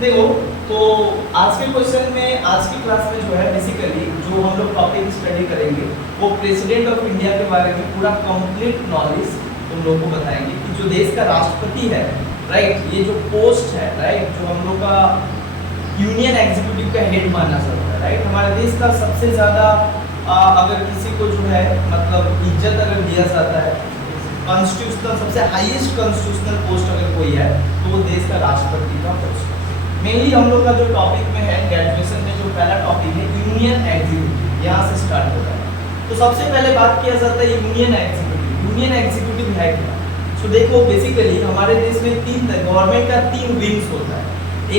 देखो, तो आज के क्वेश्चन में, आज की क्लास में जो है बेसिकली जो हम लोग टॉपिक स्टडी करेंगे वो प्रेसिडेंट ऑफ इंडिया के बारे में पूरा कंप्लीट नॉलेज तुम लोगों को बताएंगे कि जो देश का राष्ट्रपति है, राइट, ये जो पोस्ट है, राइट, जो हम लोग का यूनियन एग्जीक्यूटिव का हेड माना जाता है, राइट, हमारे देश का सबसे ज़्यादा अगर किसी को जो है मतलब इज्जत अगर दिया जाता है, कॉन्स्टिट्यूशनल सबसे हाईएस्ट कॉन्स्टिट्यूशनल पोस्ट अगर कोई है तो वो देश का राष्ट्रपति का पोस्ट है। मेनली हम लोग का जो टॉपिक में है ग्रेजुएशन में जो पहला टॉपिक है यूनियन एग्जीक्यूटिव, यहाँ से स्टार्ट होता है। तो सबसे पहले बात किया जाता है यूनियन एग्जीक्यूटिव। यूनियन एग्जीक्यूटिव है क्या? तो देखो बेसिकली हमारे देश में गवर्नमेंट का तीन विंग्स होता है।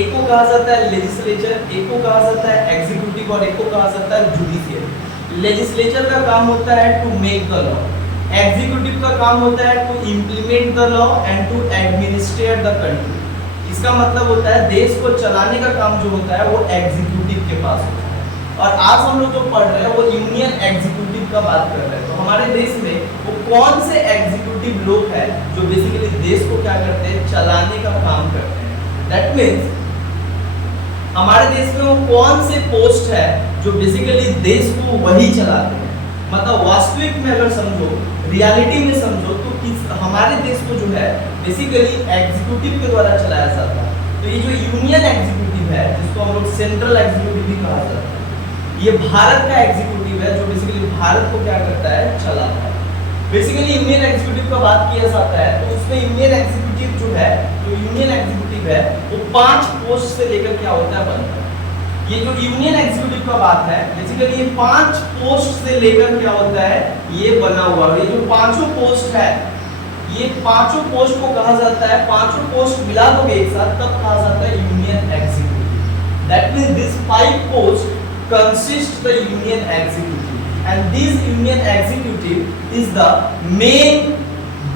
एक को कहा जाता है लेजिस्लेचर, एक को कहा जाता है एग्जीक्यूटिव और एक को कहा जाता है जुडिशियल। लेजिस्लेचर का काम होता है to make the law, executive का काम होता है to implement the law and to administrate the country. इसका मतलब होता है देश को चलाने का काम जो होता है वो एग्जीक्यूटिव के पास होता है। और आज हम लोग जो पढ़ रहे हैं वो यूनियन एग्जीक्यूटिव का बात कर रहे हैं। तो हमारे देश में वो कौन से एग्जीक्यूटिव लोग हैं जो बेसिकली देश को क्या करते हैं, चलाने का काम करते हैं। दैट मीन्स हमारे देश में वो कौन से पोस्ट है जो बेसिकली देश को वही चलाते हैं। मतलब वास्तविक में अगर समझो, रियलिटी में समझो तो हमारे देश को जो है बेसिकली एग्जीक्यूटिव के द्वारा चलाया जाता है। तो ये जो यूनियन एग्जीक्यूटिव है जिसको हम लोग सेंट्रल एग्जीक्यूटिव भी कहा जाता है, ये भारत का एग्जीक्यूटिव है जो बेसिकली भारत को क्या करता है, चलाता है। बेसिकली यूनियन एग्जीक्यूटिव का बात किया जाता है तो उसमें यूनियन एग्जीक्यूटिव जो है, जो यूनियन एग्जीक्यूटिव है वो 5 पोस्ट से लेकर क्या होता है, बनता है। ये जो यूनियन एग्जीक्यूटिव का बात है बेसिकली ये 5 पोस्ट से लेकर क्या होता है, ये बना हुआ है। ये जो पांचों पोस्ट है, ये पांचों पोस्ट को कहा जाता है, पांचों पोस्ट मिला दोगे एक साथ तब कहा जाता है union executive. That means this 5 post consist the union executive and this union executive is the main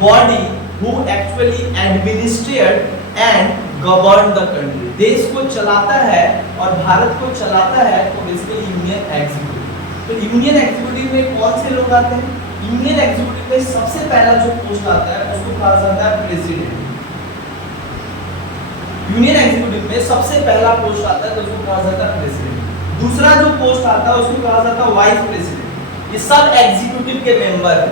body who actually administrate and govern the country. देश को चलाता है और भारत को चलाता है तो बेसिकली यूनियन एग्जीक्यूटिव। तो यूनियन एग्जीक्यूटिव में कौन से लोग आते हैं? यूनियन एग्जीक्यूटिव में सबसे पहला जो पोस्ट आता है उसको कहा जाता है प्रेसिडेंट। यूनियन एग्जीक्यूटिव में सबसे पहला पोस्ट आता है तो उसको कहा जाता है प्रेसिडेंट। दूसरा जो पोस्ट आता है उसको कहा जाता है वाइस प्रेसिडेंट। ये सब एग्जीक्यूटिव के मेंबर है,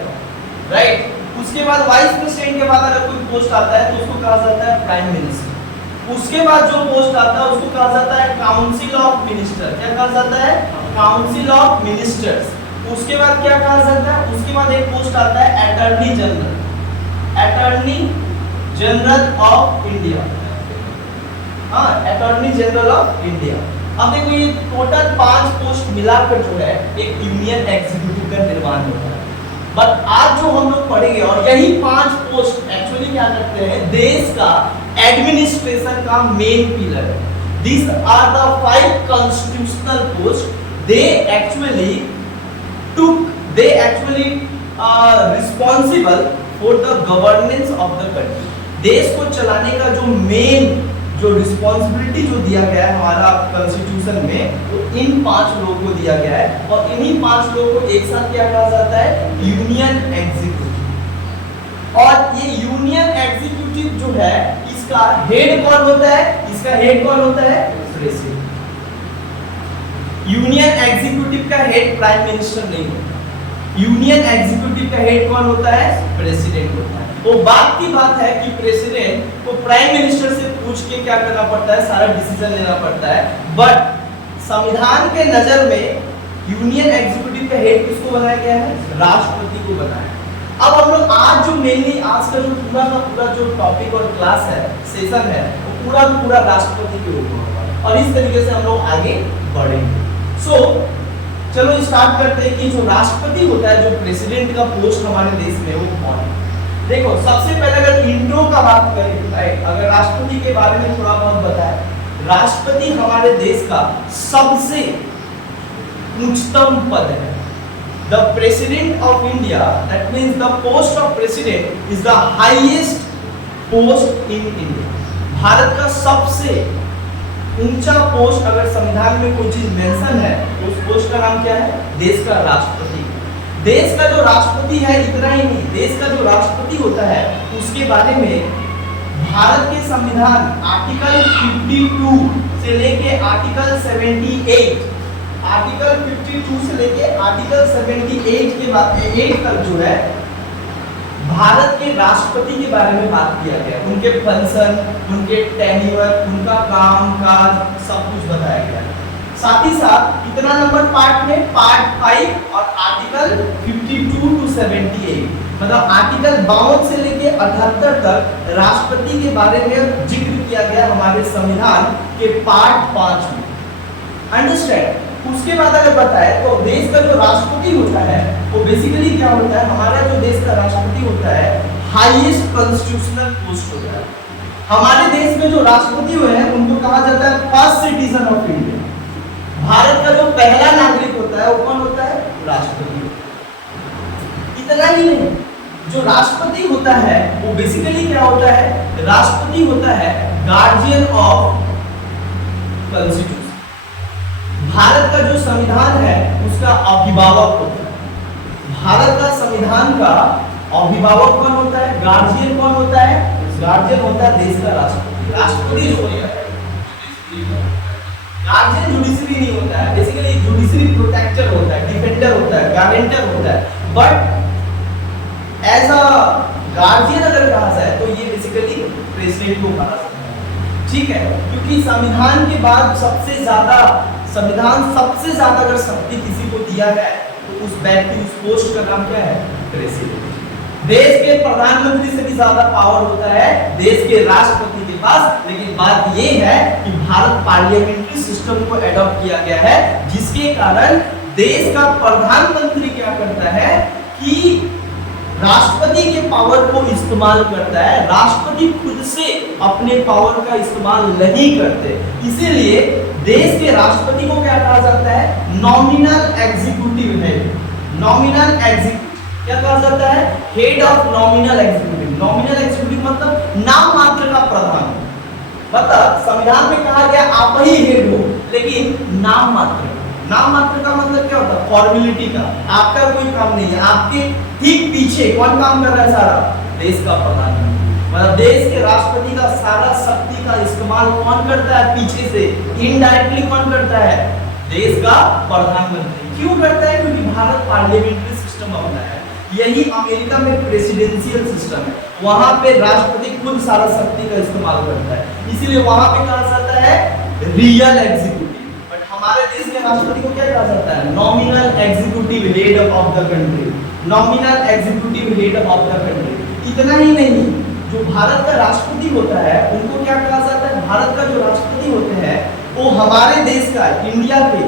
राइट। उसके बाद वाइस प्रेसिडेंट के बाद अगर कोई पोस्ट आता है तो उसको कहा जाता है प्राइम मिनिस्टर। उसके बाद जो पोस्ट आता है उसको कहा जाता है काउंसिल ऑफ मिनिस्टर। क्या कहा जाता है? Council of ministers. उसके बाद क्या कहा जाता है? उसके बाद एक पोस्ट आता है attorney general, attorney general of India. हाँ, अटॉर्नी जनरल ऑफ इंडिया। अब देखो ये टोटल 5 पोस्ट मिलाकर जो है एक यूनियन एग्जीक्यूटिव का निर्माण होता है। बट आज जो हम लोग पढ़ेंगे और यही 5 पोस्ट एक्चुअली क्या करते हैं, देश का एडमिनिस्ट्रेशन का मेन पिलर है। These are the 5 constitutional posts. They actually responsible for the governance of the country. देश को चलाने का जो मेन जो रिस्पॉन्सिबिलिटी जो दिया गया है हमारा कॉन्स्टिट्यूशन में वो इन 5 लोगों को दिया गया है। और इन्हीं 5 लोगों को एक साथ क्या कहा जाता है, यूनियन एग्जीक्यूटिव। और ये यूनियन एग्जीक्यूटिव जो है इसका हेड कौन होता है? इसका हेड कौन होता है? प्रेसिडेंट। यूनियन एग्जीक्यूटिव का हेड प्राइम मिनिस्टर नहीं होता। यूनियन एग्जीक्यूटिव का हेड कौन होता है? प्रेसिडेंट होता है। तो बात की बात है कि प्रेसिडेंट को प्राइम मिनिस्टर से पूछ के क्या करना पड़ता है, सारा डिसीजन लेना पड़ता है। बट संविधान के नजर में यूनियन एग्जीक्यूटिव का हेड किसको बनाया गया है? राष्ट्रपति को बनाया है। अब हम लोग आज जो मेनली आज का जो पूरा का पूरा जो टॉपिक और क्लास है, सेशन है, वो पूरा का पूरा राष्ट्रपति के ऊपर होगा और इस तरीके से हम लोग आगे बढ़ेंगे। सो चलो स्टार्ट करते हैं कि जो राष्ट्रपति होता है, जो प्रेसिडेंट का पोस्ट हमारे देश में वो कौन है। देखो सबसे पहले अगर इंट्रो का बात करें, राइट, अगर राष्ट्रपति के बारे में थोड़ा बहुत बताएं, राष्ट्रपति हमारे देश का सबसे उच्चतम पद है। The President of India, that means the post of President is the highest post in India. Bharat का सबसे ऊंचा पोस्ट अगर संविधान में कोई चीज मेंशन है तो उस पोस्ट का नाम क्या है? देश का राष्ट्रपति। देश का जो राष्ट्रपति है इतना ही नहीं, देश का जो राष्ट्रपति होता है उसके बारे में भारत के संविधान आर्टिकल 52 से लेके आर्टिकल 78, आर्टिकल 52 से लेके आर्टिकल 78 के बाद 8 तक जो है भारत के राष्ट्रपति के बारे में बात किया गया, उनके फंक्शन, उनके टेन्योर, उनका काम काज सब कुछ बताया गया। साथ ही साथ कितना नंबर पार्ट में, पार्ट 5 और आर्टिकल 52 टू 78, मतलब आर्टिकल 52 से लेके 78 तक राष्ट्रपति के बारे में जिक्र किया गया हमारे संविधान के पार्ट 5 में। अंडरस्टैंड? उसके बाद अगर बताए तो देश का जो राष्ट्रपति होता है वो बेसिकली क्या होता है, हमारा जो देश का राष्ट्रपति होता है हाईएस्ट कॉन्स्टिट्यूशनल पोस्ट होता है। हमारे देश में जो राष्ट्रपति हुए हैं उनको कहा जाता है first citizen of India. Bharat का जो पहला नागरिक होता है वो कौन होता है? राष्ट्रपति। इतना ही नहीं, जो राष्ट्रपति होता है वो बेसिकली क्या होता है, राष्ट्रपति होता है गार्जियन ऑफ कॉन्स्टिट्यूशन। भारत का जो संविधान है उसका अभिभावक होता है। भारत का संविधान का अभिभावक कौन होता है? गार्जियन कौन होता है? गार्जियन होता है देश का राष्ट्रपति। राष्ट्रपति जो होता है गार्जियन जुडिशरी नहीं होता है, बेसिकली जुडिशरी प्रोटेक्टर होता है, डिफेंडर होता है, गारंटर होता है। बट एज अ गार्जियन अगर कहा जाए तो ये बेसिकली प्रेसिडेंट को कहा जाता है। ठीक है, क्योंकि संविधान के बाद सबसे ज्यादा अगर शक्ति किसी को दिया है तो उस व्यक्ति, उस पोस्ट का नाम क्या है? प्रेसिडेंट। देश के प्रधानमंत्री से भी ज्यादा पावर होता है देश के राष्ट्रपति के पास। लेकिन बात यह है कि भारत पार्लियामेंट्री सिस्टम को एडॉप्ट किया गया है, जिसके कारण देश का प्रधानमंत्री क्या करता है कि राष्ट्रपति के पावर को इस्तेमाल करता है। राष्ट्रपति खुद से अपने पावर का इस्तेमाल नहीं करते, इसीलिए देश के राष्ट्रपति को क्या कहा जाता है? Nominal executive head. Nominal executive क्या कहा जाता है? Head of nominal executive. Nominal executive मतलब नाम मात्र का प्रधान। मतलब संविधान में कहा गया आप ही हेड हो, लेकिन नाम मात्र का मतलब क्या होता है? फॉर्मेलिटी का। आपका कोई काम नहीं है, आपके ठीक पीछे कौन काम कर रहा है? सारा देश का प्रधानमंत्री। मतलब देश के राष्ट्रपति का सारा शक्ति का इस्तेमाल कौन करता है? पीछे से इनडायरेक्टली कौन करता है? देश का प्रधानमंत्री। क्यों करता है? क्योंकि भारत पार्लियामेंट्री सिस्टम अपना है। यही अमेरिका में प्रेसिडेंशियल सिस्टम है, वहां पे राष्ट्रपति खुद सारा शक्ति का इस्तेमाल करता है, इसीलिए वहां पे कहा जाता है रियल एग्जीक्यूटिव। बट हमारे देश के राष्ट्रपति को क्या कहा जाता है? Nominal executive head of the country. Nominal executive head of the country. इतना ही नहीं, जो भारत का राष्ट्रपति होता है उनको क्या कहा जाता है? भारत का जो राष्ट्रपति होते हैं वो हमारे देश का, इंडिया के,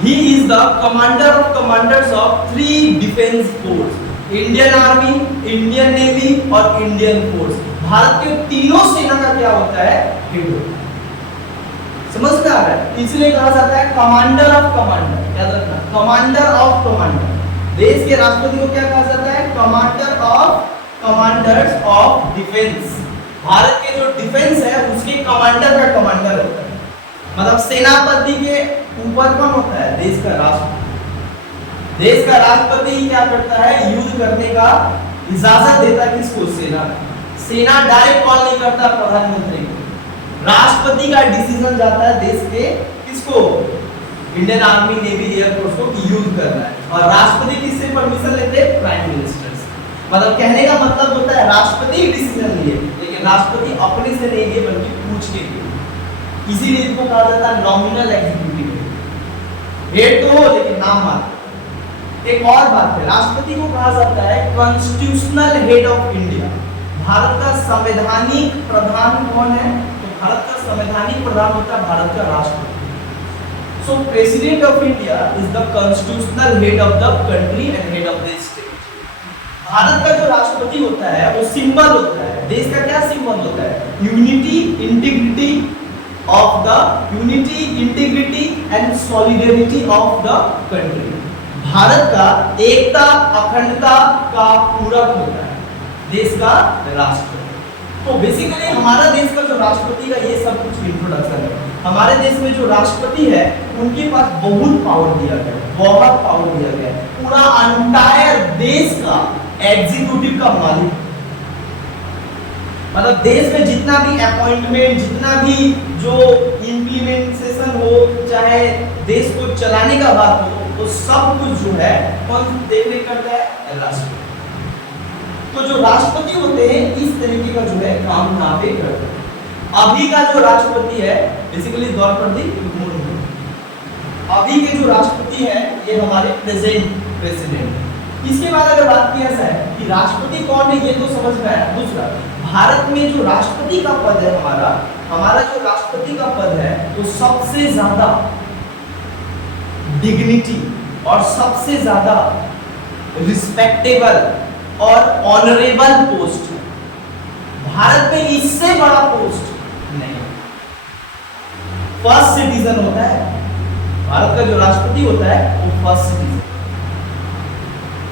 he is the commander of commanders of 3 defence force, Indian army, Indian navy और इंडियन फोर्स। भारत के तीनों सेना का क्या होता है? हेड होता है। समझ में आ रहा है? इसलिए कहा जाता है कमांडर ऑफ कमांडर। याद रखना, कमांडर ऑफ कमांडर। देश के राष्ट्रपति को क्या कहा जाता है? Commander of commanders of defence. Bharat के जो डिफेंस है उसके कमांडर का कमांडर होता है। मतलब सेनापति के ऊपर कौन होता है? देश का राष्ट्रपति। देश का राष्ट्रपति ही क्या करता है? युद्ध करने का इजाजत देता है किसको? सेना। सेना डायरेक्ट कॉल नहीं करता प्रधानमंत्री को, राष्ट्रपति का डिसीजन जाता है देश के किसको? इंडियन आर्मी, नेवी, एयरफोर्स को कि युद्ध करना है। और राष्ट्रपति किससे परमिशन लेते हैं? प्राइम मिनिस्टर से। मतलब कहने का मतलब होता है राष्ट्रपति डिसीजन लिए, लेकिन राष्ट्रपति अपने से नहीं लिए बल्कि पूछ के लिए। इसीलिए इसको कहा जाता है नॉमिनल एग्जीक्यूटिव हेड। तो हो लेकिन नाम मात्र। एक और बात है, राष्ट्रपति को कहा जाता है constitutional head of India. Bharat का संवैधानिक प्रधान कौन है? तो भारत का संवैधानिक प्रधान होता है भारत का राष्ट्रपति। सो president of India is the constitutional head of the country and head of the state. Bharat का जो राष्ट्रपति होता है वो सिंबल होता है, देश का क्या सिंबल होता है? Unity, integrity and solidarity of the country. Bharat का एकता, अखंडता का पूरक होता है देश का राष्ट्रपति। तो बेसिकली हमारा देश का जो राष्ट्रपति का ये सब कुछ इंट्रोडक्शन है। हमारे देश में जो राष्ट्रपति है उनके पास बहुत पावर दिया गया है, बहुत पावर दिया गया है। पूरा अंटायर देश का एग्जीक्यूटिव का मालिक। मतलब देश में जितना भी अपॉइंटमेंट, जितना भी जो इम्प्लीमेंटेशन हो, चाहे देश को चलाने का बात हो, तो सब कुछ जो है कौन देखने करता है? राष्ट्रपति। तो जो राष्ट्रपति होते हैं इस तरीके का जो है काम यहाँ पे करते हैं। अभी का जो राष्ट्रपति है बेसिकली द्रौपदी मुर्मू। अभी के जो राष्ट्रपति है ये हमारे प्रेजेंट प्रेसिडेंट। इसके बाद अगर बात किया जाए कि राष्ट्रपति कौन है, ये तो समझ में आया। दूसरा, भारत में जो राष्ट्रपति का पद है हमारा जो राष्ट्रपति का पद है वो सबसे ज्यादा डिग्निटी और सबसे ज्यादा रिस्पेक्टेबल और ऑनरेबल पोस्ट है। भारत में इससे बड़ा पोस्ट नहीं। फर्स्ट सिटीजन होता है भारत का जो राष्ट्रपति होता है वो फर्स्ट सिटीजन,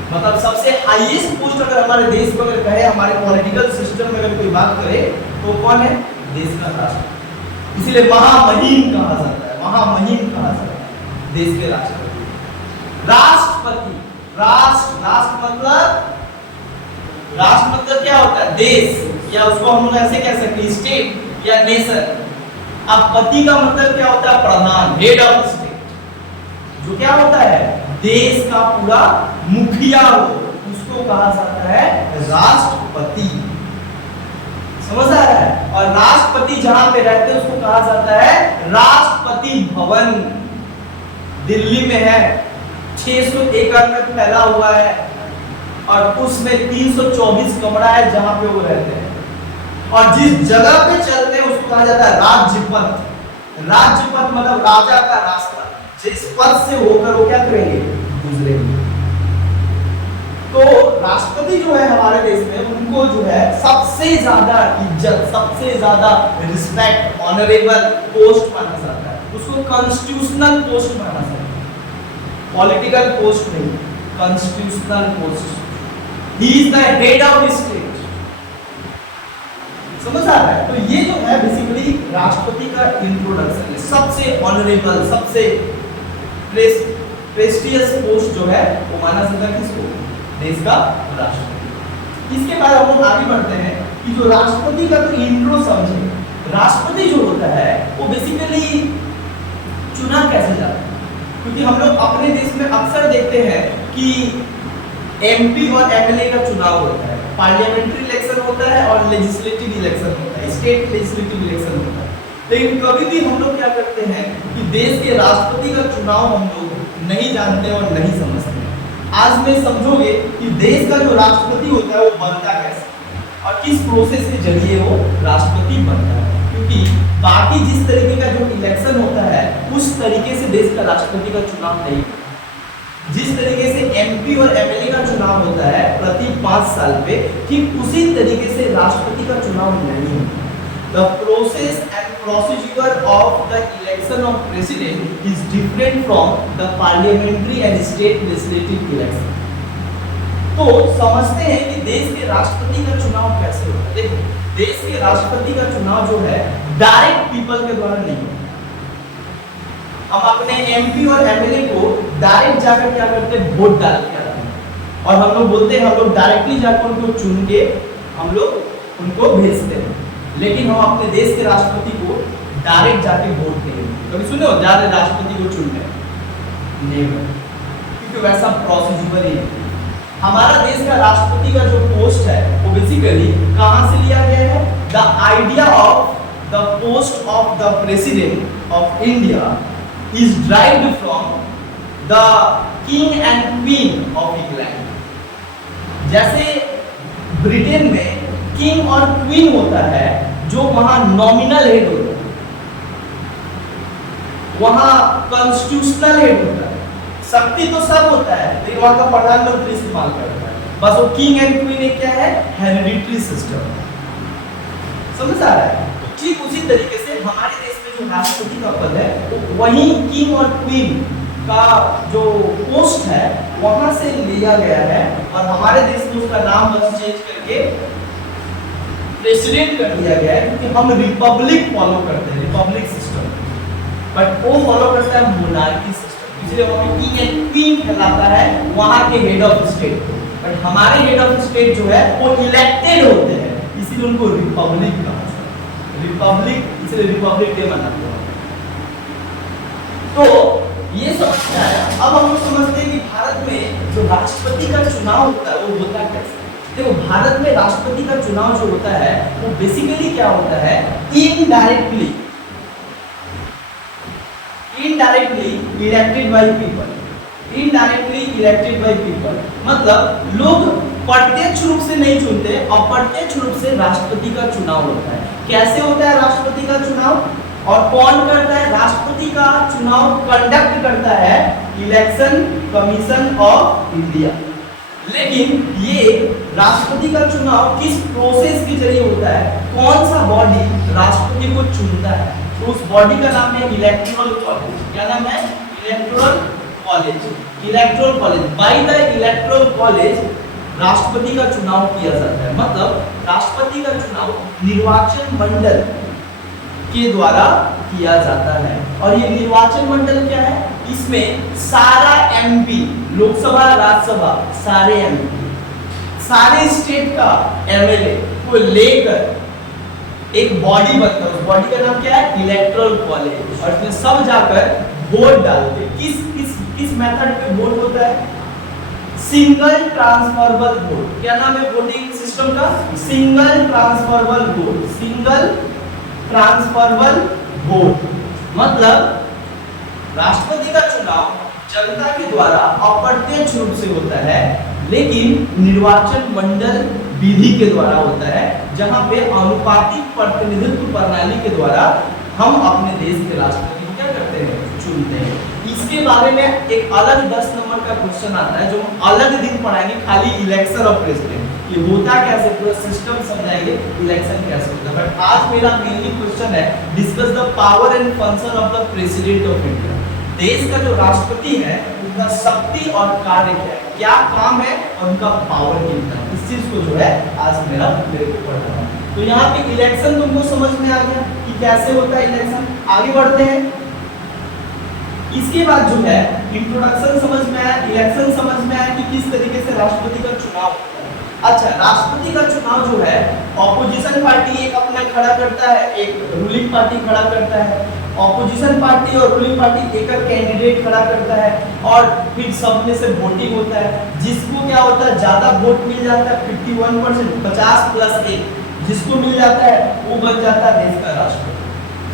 मतलब सबसे हाईएस्ट पोस्ट अगर हमारे देश में अगर कहे, हमारे पॉलिटिकल सिस्टम में अगर कोई बात करे तो कौन है? देश का राष्ट्रपति। इसलिए महामहिम कहा जाता है, महामहिम कहा जाता है देश के राष्ट्रपति। राष्ट्रपति, राष्ट्र मतलब क्या होता है? देश, या उसको हम लोग ऐसे कह सकते हैं स्टेट या नेशन। अब पति का मतलब क्या होता है? प्रधान, हेड ऑफ स्टेट। जो क्या होता है? देश का पूरा मुखिया हो, उसको कहा जाता है राष्ट्रपति। समझ आ रहा है? और राष्ट्रपति जहां पे रहते हैं उसको कहा जाता है राष्ट्रपति भवन। दिल्ली में है, 600 एकड़ में फैला हुआ है और उसमें 324 कमरा है जहां पे वो रहते हैं। और जिस जगह पे चलते हैं उसको कहा जाता है राज्यपथ। राज्यपथ मतलब राजा का रास्ता, जिस पथ से होकर वो क्या करेंगे? गुजरेंगे। तो राष्ट्रपति जो है हमारे देश में, उनको जो है सबसे ज्यादा इज्जत, सबसे ज्यादा रिस्पेक्ट, ऑनरेबल पोस्ट माना जाता है। उसको कॉन्स्टिट्यूशनल पोस्ट माना जाता है, पॉलिटिकल पोस्ट नहीं, constitutional post. He is the head of state. समझ आ रहा है? तो ये जो है बेसिकली राष्ट्रपति का इंट्रोडक्शन है। सबसे ऑनरेबल, सबसे प्रेस्टिजियस पोस्ट जो है वो माना जाता है किसको? देश का राष्ट्रपति। इसके बाद हम लोग आगे बढ़ते हैं कि जो राष्ट्रपति का तो इंट्रो समझे। राष्ट्रपति जो होता है वो बेसिकली चुना कैसे जाता है? क्योंकि हम लोग अपने देश में अक्सर देखते हैं कि एमपी और एमएलए का चुनाव होता है, पार्लियामेंट्री इलेक्शन होता है और लेजिस्लेटिव इलेक्शन होता है, स्टेट लेजिस्लेटिव इलेक्शन होता है। लेकिन कभी भी हम लोग क्या करते हैं कि देश के राष्ट्रपति का चुनाव हम लोग नहीं जानते और नहीं समझते। आज में समझोगे कि देश का जो राष्ट्रपति होता है वो बनता कैसे और किस प्रोसेस के जरिए वो राष्ट्रपति बनता है। क्योंकि बाकी जिस तरीके का जो इलेक्शन होता है उस तरीके से देश का राष्ट्रपति का चुनाव नहीं। जिस तरीके से एमपी और एमएलए का चुनाव होता है प्रति 5 साल पे, ठीक उसी तरीके से राष्ट्रपति का चुनाव नहीं होता। The process and procedure of the election of president is different from the parliamentary and state legislative election. तो समझते हैं कि देश के राष्ट्रपति का चुनाव कैसे होता है। देखो, देश के राष्ट्रपति का चुनाव जो है डायरेक्ट पीपल के द्वारा नहीं होता। हम अपने एमपी और एमएलए को डायरेक्ट जाकर क्या करते हैं? वोट डाल के आते हैं और हम लोग बोलते हैं हम लोग डायरेक्टली जाकर उनको चुन के हम लोग उनको भेजते हैं। लेकिन हम अपने देश के राष्ट्रपति को डायरेक्ट जाके वोट देंगे। कभी सुने हो जाके राष्ट्रपति को चुनते हैं? नहीं, क्योंकि वैसा प्रोसीजर ही है। हमारा देश का राष्ट्रपति का जो पोस्ट है वो बेसिकली कहां से लिया गया है? The idea of the post of the president of India is derived from the king and queen of England। जैसे ब्रिटेन में किंग और क्वीन होता है जो वहां नॉमिनल हेड होता है, वहां कॉन्स्टिट्यूशनल हेड होता है। शक्ति तो सब होता है लेकिन वहां का प्रधानमंत्री इस्तेमाल करता है। बस वो किंग एंड क्वीन एक क्या है? Hereditary system. समझ आ रहा है? ठीक उसी तरीके से हमारे देश में जो राष्ट्रपति का पद है तो वही किंग और क्वीन का जो पोस्ट है वहां से लिया गया है और हमारे देश में उसका नाम बस चेंज करके प्रेसिडेंट कर दिया गया है, क्योंकि हम रिपब्लिक फॉलो करते हैं, रिपब्लिक सिस्टम। बट वो फॉलो करता है मोनार्की सिस्टम, इसलिए वहां किंग एंड क्वीन कहलाता है वहां के हेड ऑफ स्टेट। बट हमारे हेड ऑफ स्टेट जो है वो इलेक्टेड होते हैं, इसीलिए उनको रिपब्लिक कहा जाता है, रिपब्लिक, इसलिए रिपब्लिक डे मनाते हैं। तो ये समझ में आया। अब हम लोग समझते हैं कि भारत में जो राष्ट्रपति का चुनाव होता है वो होता कैसे। देखो भारत में राष्ट्रपति का चुनाव जो होता है वो बेसिकली क्या होता है, indirectly elected by people, indirectly elected by people, मतलब लोग प्रत्यक्ष रूप से नहीं चुनते, अप्रत्यक्ष रूप से राष्ट्रपति का चुनाव होता है। कैसे होता है राष्ट्रपति का चुनाव और कौन करता है? राष्ट्रपति का चुनाव कंडक्ट करता है इलेक्शन कमीशन ऑफ इंडिया। लेकिन ये राष्ट्रपति का चुनाव किस प्रोसेस के जरिए होता है, कौन सा बॉडी राष्ट्रपति को चुनता है, तो उस बॉडी का नाम है इलेक्टोरल कॉलेज। क्या नाम है? Electoral college. Electoral college, by the electoral college राष्ट्रपति का चुनाव किया जाता है। मतलब राष्ट्रपति का चुनाव निर्वाचन मंडल के द्वारा किया जाता है। और ये निर्वाचन मंडल क्या है? इसमें सारा एमपी, लोकसभा राज्यसभा सारे एमपी, सारे स्टेट का एमएलए को लेकर एक बॉडी बनता है। उस बॉडी का नाम क्या है? Electoral college. और इसमें सब जाकर वोट डालते हैं। किस मेथड पे वोट होता है? Single transferable vote. क्या नाम है वोटिंग सिस्टम का? Single transferable vote. Single transferable vote मतलब राष्ट्रपति का चुनाव जनता के द्वारा अप्रत्यक्ष रूप से होता है, लेकिन निर्वाचन मंडल विधि के द्वारा होता है, जहां पे अनुपातिक प्रतिनिधित्व प्रणाली के द्वारा हम अपने देश के राष्ट्रपति को क्या करते हैं? चुनते हैं। इसके बारे में एक अलग 10 नंबर का क्वेश्चन आता है जो हम अलग दिन पढ़ाएंगे, खाली इलेक्शन ऑफ प्रेसिडेंट। ये होता कैसे, पूरा सिस्टम समझाएंगे, इलेक्शन कैसे होता है। बट आज मेरा मेनली क्वेश्चन है discuss the power and function of the president of India. देश का जो राष्ट्रपति है उनका शक्ति और कार्य क्या है, क्या काम है और उनका पावर कितना है, इस चीज को जो है आज मेरे को पढ़ना है। तो यहाँ पे इलेक्शन तुमको समझ में आ गया कि कैसे होता है इलेक्शन। आगे बढ़ते हैं। इसके बाद जो है इंट्रोडक्शन समझ में आया, इलेक्शन समझ में आया कि किस तरीके से राष्ट्रपति का चुनाव होता है। अच्छा, राष्ट्रपति का चुनाव जो है ऑपोजिशन पार्टी एक अपना खड़ा करता है, एक रूलिंग पार्टी खड़ा करता है। ऑपोजिशन पार्टी और रूलिंग पार्टी एक कैंडिडेट खड़ा करता है और फिर सब में से वोटिंग होता है। जिसको क्या होता है, ज्यादा वोट मिल जाता है 51%, 50+1 जिसको मिल जाता है वो बन जाता है देश का राष्ट्रपति।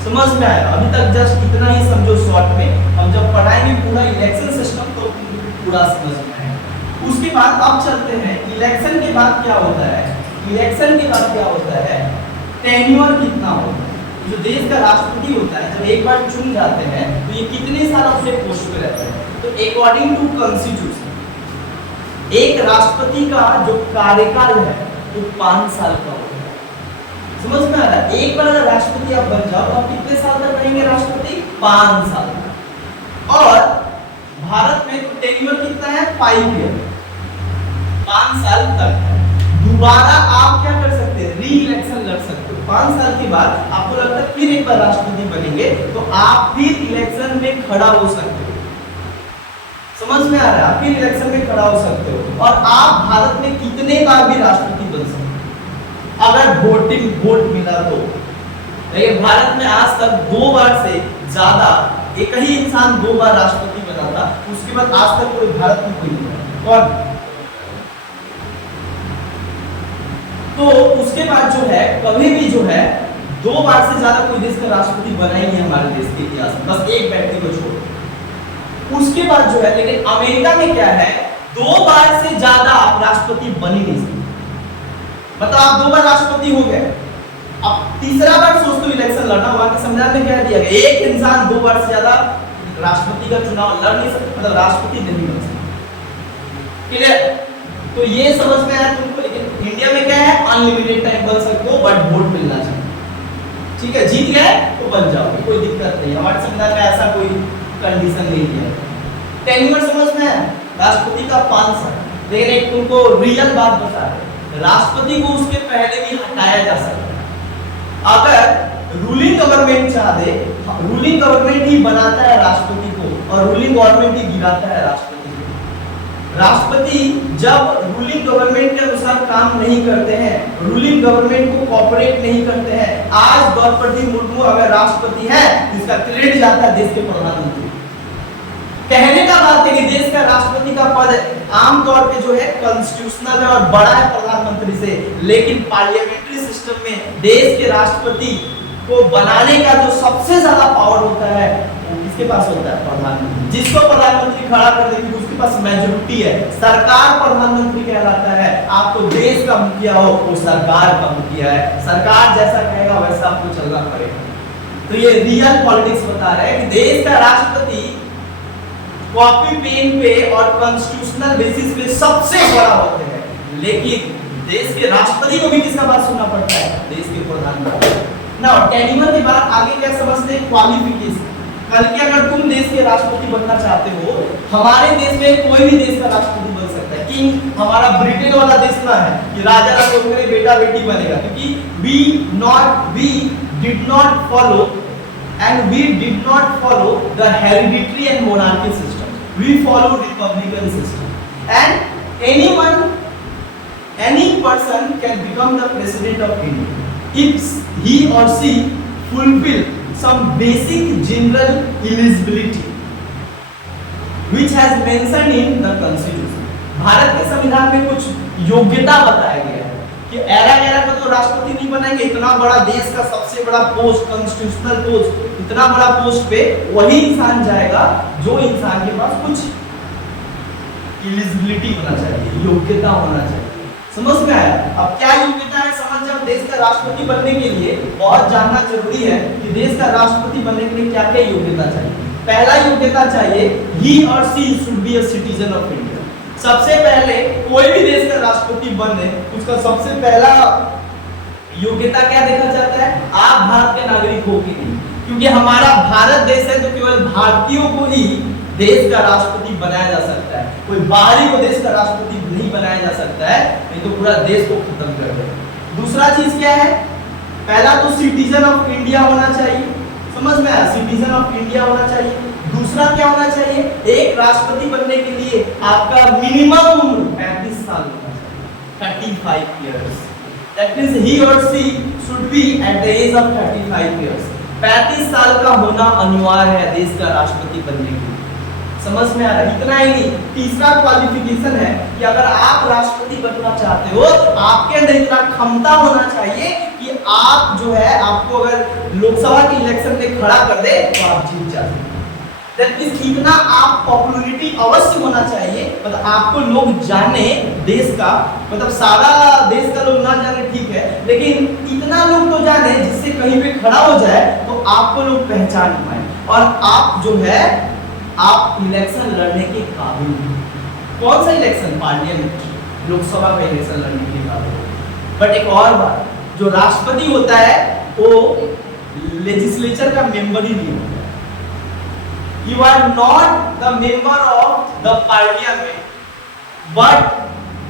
समझ में आया? अभी तक जस्ट इतना ही समझो शॉर्ट में। हम जब पढ़ाएंगे पूरा इलेक्शन सिस्टम तो पूरा समझ में आएगा। उसके बाद अब चलते हैं इलेक्शन के बाद क्या होता है। इलेक्शन के बाद क्या होता है, टेन्योर कितना होता है। जो देश का राष्ट्रपति होता है जब एक बार चुन जाते हैं तो ये कितने साल अपने पोस्ट पे रहते हैं। तो अकॉर्डिंग टू कॉन्स्टिट्यूशन एक राष्ट्रपति का जो कार्यकाल है वो 5 साल का होता है। समझ में आ रहा है? एक बार अगर राष्ट्रपति आप बन जाओ तो आप कितने साल तक रहेंगे राष्ट्रपति? 5 साल तक। और भारत में तो टेन्योर कितना है? 5 ईयर, 5 साल तक। दोबारा आप क्या कर सकते हैं? री इलेक्शन लड़ सकते हो। 5 साल के बाद आपको लगता है फिर एक बार राष्ट्रपति बनेंगे तो आप फिर इलेक्शन में खड़ा हो सकते हो। समझ में आ रहा है? आप फिर इलेक्शन में खड़ा हो सकते हो और आप भारत में कितने बार भी राष्ट्रपति बन सकते हो अगर वोट मिला तो। लेकिन भारत में आज तक 2 बार से ज्यादा एक ही इंसान 2 बार राष्ट्रपति बना था। उसके बाद आज तक कोई भारत में कोई नहीं बना। कौन? तो उसके बाद जो है कभी भी जो है 2 बार से ज्यादा कोई देश का राष्ट्रपति बना ही नहीं हमारे देश के इतिहास में, बस एक व्यक्ति को छोड़। उसके बाद जो है, लेकिन अमेरिका में क्या है, 2 बार से ज्यादा आप राष्ट्रपति बन ही नहीं सकते। मतलब आप 2 बार राष्ट्रपति हो गए, अब तीसरा बार सोचते हो इलेक्शन लड़ना। वहां के संविधान में क्या दिया गया, एक इंसान 2 बार से ज्यादा राष्ट्रपति का चुनाव लड़ नहीं सकता, मतलब राष्ट्रपति नहीं बन सकता। क्लियर? तो ये समझ में आया तुमको। लेकिन इंडिया में क्या है, अनलिमिटेड टाइम बन सकते हो बट वोट मिलना चाहिए। ठीक है, जीत गए तो बन जाओगे, कोई दिक्कत नहीं। हमारे संविधान में ऐसा कोई कंडीशन नहीं दिया। टेन्योर समझ में आया, राष्ट्रपति का 5 साल। लेकिन एक तुमको रियल बात बता रहे, राष्ट्रपति को उसके पहले भी हटाया जा सकता है। अगर रूलिंग गवर्नमेंट चाहे, रूलिंग गवर्नमेंट ही बनाता है राष्ट्रपति को और रूलिंग गवर्नमेंट ही गिराता है राष्ट्रपति को। राष्ट्रपति जब रूलिंग गवर्नमेंट के अनुसार काम नहीं करते हैं, रूलिंग गवर्नमेंट को कोऑपरेट नहीं करते हैं, आज द्रौपदी मुर्मू अगर राष्ट्रपति है, इसका क्रेडिट जाता है देश के प्रधानमंत्री। कहने का बात है कि देश का राष्ट्रपति का पद आमतौर पे जो है कॉन्स्टिट्यूशनल है और बड़ा है प्रधानमंत्री से, लेकिन पार्लियामेंट्री सिस्टम में देश के राष्ट्रपति को बनाने का जो सबसे ज्यादा पावर होता है वो किसके पास होता है? प्रधानमंत्री। जिसको प्रधानमंत्री खड़ा कर देंगे उसके पास मेजॉरिटी है, सरकार प्रधानमंत्री कहलाता है। आपको देश का मुखिया हो वो सरकार का मुखिया है, सरकार जैसा कहेगा वैसा आपको चलना पड़ेगा। तो ये रियल पॉलिटिक्स बता रहा है कि देश का राष्ट्रपति कॉपी पेन पे और कॉन्स्टिट्यूशनल बेसिस पे सबसे बड़ा होते हैं, लेकिन देश के राष्ट्रपति को भी किसका बात सुनना पड़ता है? देश के प्रधानमंत्री। ना टेनिमर के बाद आगे क्या समझते हैं? क्वालिफिकेशन। कल के अगर तुम देश के राष्ट्रपति बनना चाहते हो, हमारे देश में कोई भी देश का राष्ट्रपति बन सकता है। किंग हमारा ब्रिटेन वाला देश ना है कि राजा राज मेरे बेटा बेटी बनेगा, क्योंकि we did not follow and we did not follow the hereditary and monarchy system. We follow republican system, and any person can become the president of India if he or she fulfill some basic general eligibility which has mentioned in the constitution. Bharat के संविधान में कुछ योग्यता बताया गया है कि era को तो राष्ट्रपति नहीं बनाएंगे, इतना बड़ा देश का सबसे बड़ा पोस्ट, कॉन्स्टिट्यूशनल पोस्ट, इतना बड़ा पोस्ट पे वही इंसान जाएगा जो इंसान के पास कुछ एलिजिबिलिटी होना चाहिए, योग्यता होना चाहिए। समझ में आया? अब क्या योग्यता है समझ जाओ। देश का राष्ट्रपति बनने के लिए बहुत जानना जरूरी है कि देश का राष्ट्रपति बनने के लिए क्या क्या योग्यता चाहिए। पहला योग्यता चाहिए he or she should be a citizen of India। सबसे पहले कोई भी देश का राष्ट्रपति बने उसका सबसे पहला योग्यता क्या देखा जाता है? आप भारत के नागरिक हो कि नहीं, क्योंकि हमारा भारत देश है तो केवल भारतीयों को ही देश का राष्ट्रपति बनाया जा सकता है, कोई बाहरी को देश का राष्ट्रपति नहीं बनाया जा सकता है, नहीं तो पूरा देश को खत्म कर देगा। दूसरा चीज क्या है? पहला तो सिटीजन ऑफ इंडिया होना चाहिए। समझ में आया? सिटीजन ऑफ इंडिया होना चाहिए। दूसरा क्या होना चाहिए? एक राष्ट्रपति बनने के लिए आपका मिनिमम उम्र 35 साल होना चाहिए, 35 इयर्स। दैट मींस ही और she should be at the age of 35 years. 35 साल का होना अनिवार्य है देश का राष्ट्रपति बनने के लिए। समझ में आ रहा है? इतना ही नहीं, तीसरा क्वालिफिकेशन है कि अगर आप राष्ट्रपति बनना चाहते हो, आपके अंदर इतना क्षमता होना चाहिए कि आप जो है, आपको अगर लोकसभा के इलेक्शन में खड़ा कर दे तो आप जीत जाते। दैट मींस इतना आप पॉपुलैरिटी अवश्य होना चाहिए, मतलब आपको लोग जाने देश का, मतलब सारा देश का लोग ना जाने ठीक है, लेकिन इतना लोग तो जाने जिससे कहीं पे खड़ा हो जाए तो आपको लोग पहचान पाए और आप जो है आप इलेक्शन लड़ने के काबिल हैं। कौन सा इलेक्शन? पार्लियामेंट, लोकसभा का इलेक्शन लड़ने के काबिल। बट एक और बात, जो राष्ट्रपति होता है वो लेजिस्लेचर का मेंबर ही नहीं होता। You are not the member of the parliament, but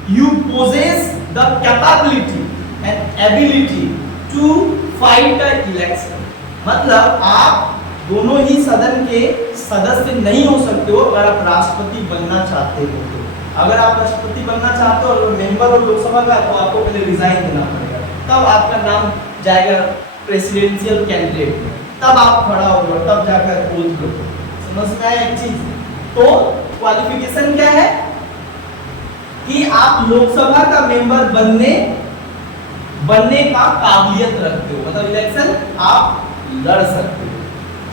you possess the capability and ability to fight the election। मतलब आप दोनों ही सदन के सदस्य नहीं हो सकते हो अगर आप राष्ट्रपति बनना चाहते हो तो। अगर आप राष्ट्रपति बनना चाहते हो और मेंबर हो लोकसभा का तो आपको पहले रिजाइन देना पड़ेगा, तब आपका नाम जाएगा प्रेसिडेंशियल कैंडिडेट में, तब आप खड़ा होगे और तब जाकर वोट करोगे। समझ में आया एक चीज? तो क्वालिफिकेशन क्या है कि आप लोकसभा का मेंबर बनने का काबिलियत रखते हो, मतलब इलेक्शन आप लड़ सकते हो।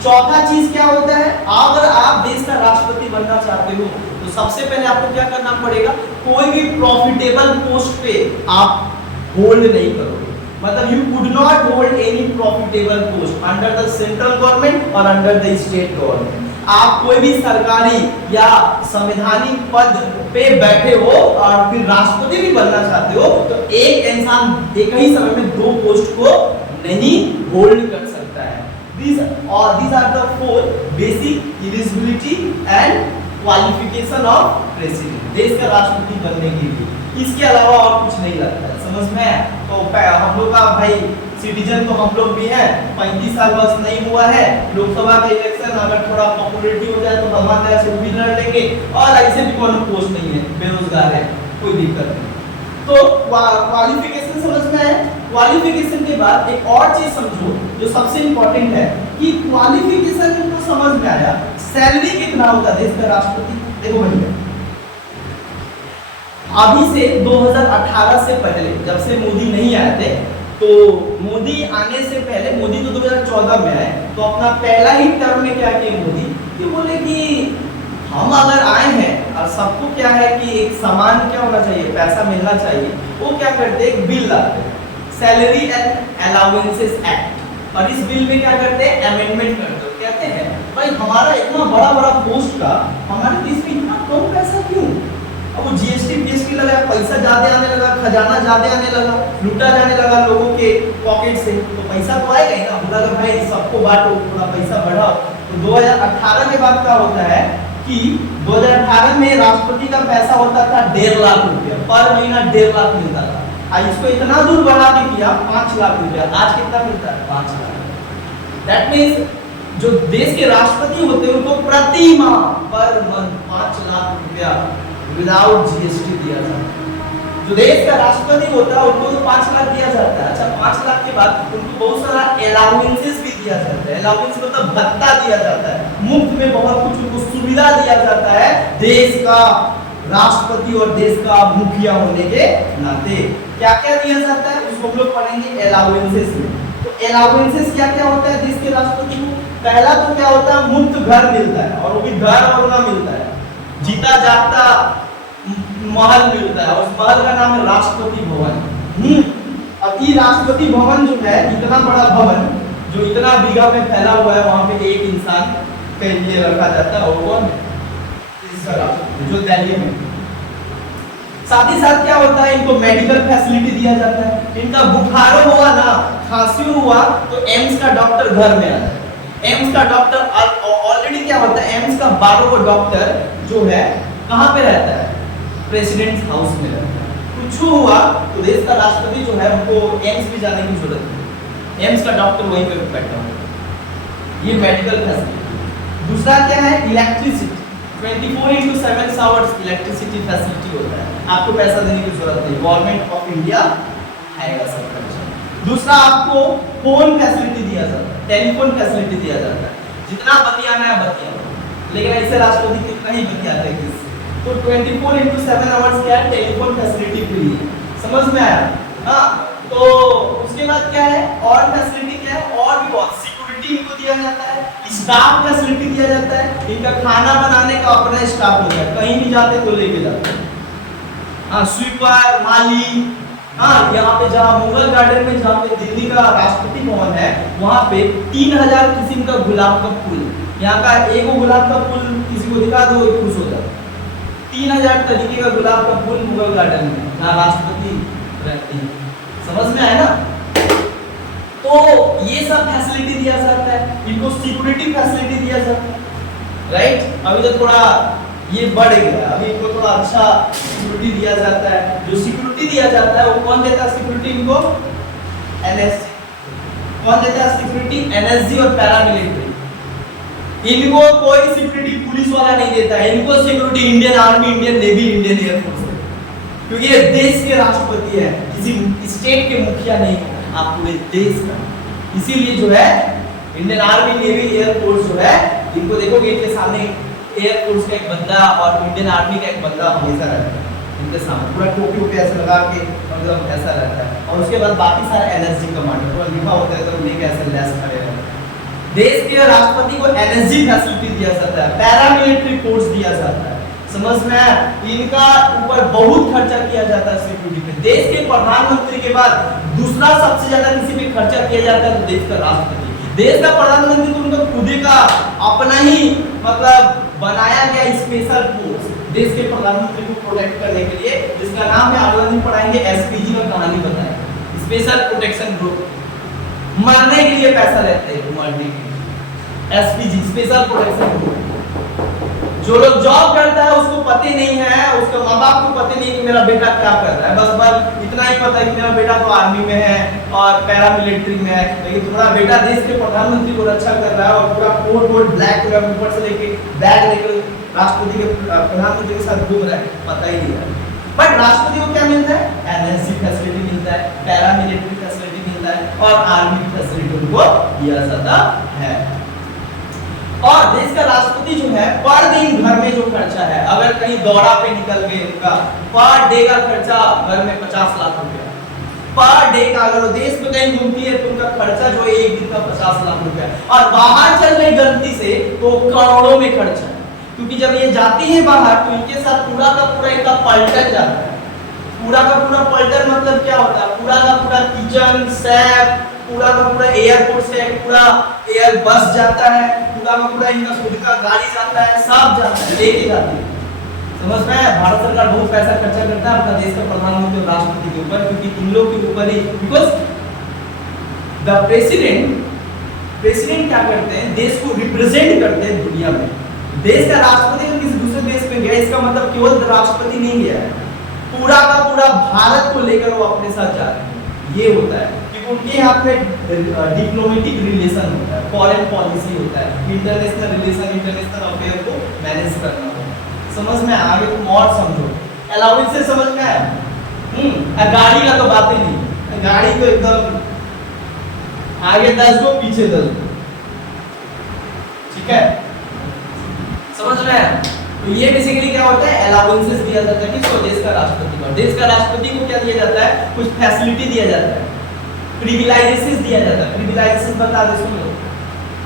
चौथा चीज क्या होता है? अगर आप देश का राष्ट्रपति बनना चाहते हो तो सबसे पहले आपको क्या करना पड़ेगा? कोई भी प्रॉफिटेबल पोस्ट पे आप होल्ड नहीं करोगे, मतलब you could not hold any profitable post under the central government और अंडर द स्टेट गवर्नमेंट। आप कोई भी सरकारी या संवैधानिक पद पे बैठे हो और फिर राष्ट्रपति भी बनना चाहते हो तो एक इंसान एक ही समय में दो पोस्ट को नहीं होल्ड कर सकता है। These are the four basic eligibility and qualification of president, देश का राष्ट्रपति बनने के लिए। इसके अलावा और कुछ नहीं लगता है। समझ में? तो हम लोग का भाई सिटीजन तो हम लोग भी हैं, 35 साल बस नहीं हुआ है, लोकसभा का इलेक्शन अगर थोड़ा पॉपुलैरिटी हो जाए तो भगवान दया से भी लड़ लेंगे, और ऐसे भी कोई पोस्ट नहीं है, बेरोजगार है, कोई दिक्कत नहीं। तो क्वालिफिकेशन समझ में आया। क्वालिफिकेशन के बाद एक और चीज समझो जो सबसे इंपॉर्टेंट है कि क्वालिफिकेशन तो समझ में आया, सैलरी कितना होता है देश का राष्ट्रपति। देखो भैया, अभी से 2018 से पहले, जब से मोदी नहीं आए थे, तो मोदी आने से पहले, मोदी तो 2014 में आए, तो अपना पहला ही टर्म में क्या किए मोदी, ये बोले कि हम अगर आए हैं और सबको क्या है कि एक समान क्या होना चाहिए, पैसा मिलना चाहिए, वो क्या करते हैं, एक बिल लाते हैं, सैलरी एंड अलाउंसेस एक्ट, और इस बिल में क्या करते हैं, अमेंडमेंट करते हैं, कहते हैं भाई हमारा इतना बड़ा बड़ा पोस्ट का हमारे देश में इतना कम पैसा क्यों। अब वो जीएसटी लगा, पैसा ज्यादा आने लगा, खजाना ज्यादा आने लगा, लूटा जाने लगा लोगों के पॉकेट से, तो पैसा तो आएगा ही ना, बोला भाई सबको बांटो, थोड़ा पैसा बढ़ाओ। तो 2018 के बाद क्या होता है कि 2018 में राष्ट्रपति का पैसा होता था 1.5 लाख रुपया, पर महीना 1.5 लाख मिलता था, आज इसको इतना दूर बढ़ा के किया 5 लाख रुपया, आज कितना मिलता है, 5 लाख। दैट मीन्स जो देश के राष्ट्रपति होते हैं उनको प्रति माह पर मंथ 5 लाख रुपया विदाउट जीएसटी दिया जाता है। जो देश का राष्ट्रपति होता है उनको तो 5 लाख दिया जाता है। अच्छा, 5 लाख के बाद उनको बहुत सारा अलाउंसेस भी दिया जाता है, अलाउंस मतलब भत्ता दिया जाता है, मुफ्त में बहुत कुछ उनको सुविधा दिया जाता है देश का राष्ट्रपति और देश का मुखिया होने के नाते। क्या क्या दिया जाता है उसको हम लोग पढ़ेंगे अलाउंसेस में। तो अलाउंसेस क्या क्या होता है देश के राष्ट्रपति को, पहला तो क्या होता है, मुफ्त घर मिलता है, और वो भी घर और ना मिलता है, जीता जागता महल मिलता है, और उस महल का नाम है राष्ट्रपति भवन। अब ये राष्ट्रपति भवन जो है, इतना बड़ा भवन जो इतना बीघा में फैला हुआ है, वहां पे एक इंसान के लिए रखा जाता है, और कौन, इसका राष्ट्रपति, जो दिल्ली में। साथ ही साथ क्या होता है, इनको मेडिकल फैसिलिटी दिया जाता है, इनका बुखार हुआ ना, खांसी हुआ तो एम्स का डॉक्टर घर में आता है, एम्स का डॉक्टर ऑलरेडी क्या होता है, एम्स का 12वां डॉक्टर जो है कहाँ पे रहता है, प्रेसिडेंट हाउस में रहता है। कुछ हुआ तो देश का राष्ट्रपति जो है उनको एम्स भी जाने की जरूरत नहीं, एम्स का डॉक्टर वहीं पे बैठा हुआ। ये मेडिकल फैसिलिटी। दूसरा क्या है, इलेक्ट्रिसिटी, 24/7 आवर्स इलेक्ट्रिसिटी फैसिलिटी होता है, आपको पैसा देने की जरूरत नहीं, गवर्नमेंट ऑफ इंडिया आएगा सब खर्चा। दूसरा आपको फोन फैसिलिटी दिया जाता है, टेलीफोन फैसिलिटी दिया जाता है, जितना बतियाना है बतियाओ, लेकिन ऐसे राष्ट्रपति कितना ही बतियाते हैं किससे। तो 24/7 आवर्स क्या है, टेलीफोन फैसिलिटी फ्री है, समझ में आया। हाँ, तो उसके बाद क्या है, और फैसिलिटी क्या है, और भी बहुत, सिक्योरिटी इनको दिया जाता है, स्टाफ फैसिलिटी दिया जाता है, इनका खाना बनाने का अपना स्टाफ होता है, कहीं भी जाते तो लेके जाते हैं। हाँ, स्वीपर, माली। हाँ, यहाँ पे जहाँ मुगल गार्डन में, जहाँ पे दिल्ली का राष्ट्रपति भवन है, वहाँ पे 3000 किस्म का गुलाब का फूल, यहाँ का एक गुलाब का फूल किसी को दिखा दो खुश हो जाए। 3000 तरीके का गुलाब का फूल मुगल गार्डन में, जहाँ राष्ट्रपति रहते हैं, समझ में आया ना। तो ये सब फैसिलिटी दिया जाता है, इनको सिक्योरिटी फैसिलिटी दिया जाता है, राइट। अभी तो थोड़ा ये बढ़ गया, अभी इनको थोड़ा अच्छा सिक्योरिटी दिया जाता है। जो सिक्योरिटी दिया जाता है वो कौन देता है सिक्योरिटी इनको, एनएसजी। कौन देता है सिक्योरिटी, एनएसजी और पैरामिलिट्री। इनको कोई सिक्योरिटी पुलिस वाला नहीं देता है, इनको security Indian army, Indian navy, Indian air force है, क्योंकि ये देश के राष्ट्रपति है, किसी स्टेट के मुखिया नहीं, आप पूरे देश का। इसीलिए जो है इंडियन आर्मी, नेवी, एयरफोर्स जो है, इनको देखोगे इनके सामने एयरफोर्स का एक बंदा और इंडियन आर्मी का एक बंदा हमेशा रहता है इनके सामने, पूरा टोपी पे ऐसे लगा के मतलब ऐसा रहता है, और उसके बाद बाकी सारे एनएसजी कमांडर पूरा लिखा होता है, तो लेके ऐसे लैस खड़े रहते हैं। देश के राष्ट्रपति को एनएसजी फैसिलिटी दिया जाता है, पैरामिलिट्री फोर्स दिया जाता है, समझ में। इनका ऊपर बहुत खर्चा किया जाता है सिक्योरिटी पे। देश के प्रधानमंत्री के बाद दूसरा सबसे ज्यादा किसी पे खर्चा किया जाता है तो देश का राष्ट्रपति। देश का प्रधानमंत्री तो उनका खुद का अपना ही मतलब बनाया गया स्पेशल फोर्स देश के प्रधानमंत्री को प्रोटेक्ट करने के लिए, जिसका नाम है अगले दिन पढ़ाएंगे, एसपीजी का कहानी बताएंगे, स्पेशल प्रोटेक्शन ग्रुप। मरने के लिए पैसा लेते हैं, मरने के लिए एसपीजी, स्पेशल प्रोटेक्शन ग्रुप, जो लोग जॉब करता है उसको पता नहीं है, उसके माँ बाप को पता नहीं कि मेरा बेटा क्या कर रहा है, बस इतना ही पता है कि मेरा बेटा तो आर्मी में है और पैरामिलिट्री में है, लेकिन तुम्हारा बेटा देश के प्रधानमंत्री को रक्षा कर रहा है और पूरा कोट ब्लैक कलर ऊपर से लेके बैग लेकर राष्ट्रपति के प्रधानमंत्री के साथ घूम रहा है, पता ही नहीं है। बट राष्ट्रपति को क्या मिलता है? एनएसजी फैसिलिटी मिलता है, पैरामिलिट्री फैसिलिटी मिलता है और आर्मी फैसिलिटी उनको दिया जाता है। और देश का राष्ट्रपति जो है पर दिन घर में जो खर्चा है, अगर कहीं दौरा पे निकल गए उनका पर डे का खर्चा घर में 50 लाख रुपया पर डे का, अगर वो देश में कहीं घूमती है तो उनका खर्चा जो है एक दिन का 50 लाख रुपया, और बाहर चल रही गलती से तो करोड़ों में खर्चा है, क्योंकि जब ये जाती है बाहर तो इनके साथ पूरा का पूरा इनका पलटन जाता है। पूरा का पूरा पलटन मतलब क्या होता है? पूरा का पूरा किचन सेफ, पूरा का पूरा एयरपोर्ट से पूरा एयर बस जाता है, पूरा का पूरा इनका खुद का गाड़ी जाता है, सब जाता है, लेके जाते हैं। समझ में? भारत सरकार बहुत पैसा खर्चा करता है अपना देश का प्रधानमंत्री और राष्ट्रपति के ऊपर, क्योंकि इन लोग के ऊपर ही, बिकॉज द प्रेसिडेंट क्या करते हैं? देश को रिप्रेजेंट करते हैं दुनिया में। देश का राष्ट्रपति अगर किसी दूसरे देश में गया, इसका मतलब केवल राष्ट्रपति नहीं गया है, पूरा का पूरा भारत को लेकर वो अपने साथ जा रहे हैं। ये होता है क्योंकि उनके हाथ में डिप्लोमेटिक रिलेशन होता है, फॉरेन पॉलिसी होता है, इंटरनेशनल रिलेशन, इंटरनेशनल अफेयर को मैनेज करना होता है। समझ में? आगे तुम और समझो, अलाउंस से समझ में आया? गाड़ी का तो बात ही नहीं, गाड़ी तो एकदम आगे 10 गो पीछे 10 गो, ठीक है? समझ में आया? तो ये बेसिकली क्या होता है? अलाउंसेस दिया जाता है किसको? देश का राष्ट्रपति को। देश का राष्ट्रपति को क्या दिया जाता है? कुछ फैसिलिटी दिया जाता है, प्रिविलेजेस दिया जाता है। प्रिविलेजेस बता दे सुनो,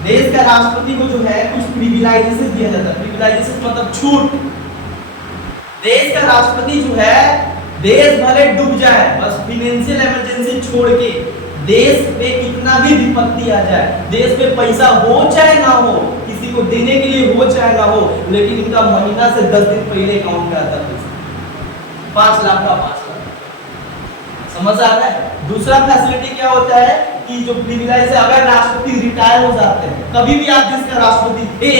देश का राष्ट्रपति को जो है कुछ प्रिविलेजेस दिया जाता है। प्रिविलेजेस मतलब छूट। देश का राष्ट्रपति जो है, देश भले डूब जाए, बस फाइनेंशियल इमरजेंसी छोड़ के देश पे कितना भी विपत्ति आ जाए, देश पे पैसा हो चाहे ना हो, किसी को देने के लिए हो चाहे ना हो, लेकिन इनका महीना से 10 दिन पहले अकाउंट में आता है 5 लाख का 5 लाख। समझ आ रहा है? दूसरा फैसिलिटी क्या होता है कि जो प्रिविलेज है, अगर राष्ट्रपति रिटायर हो जाते हैं, कभी भी आप जिसका राष्ट्रपति थे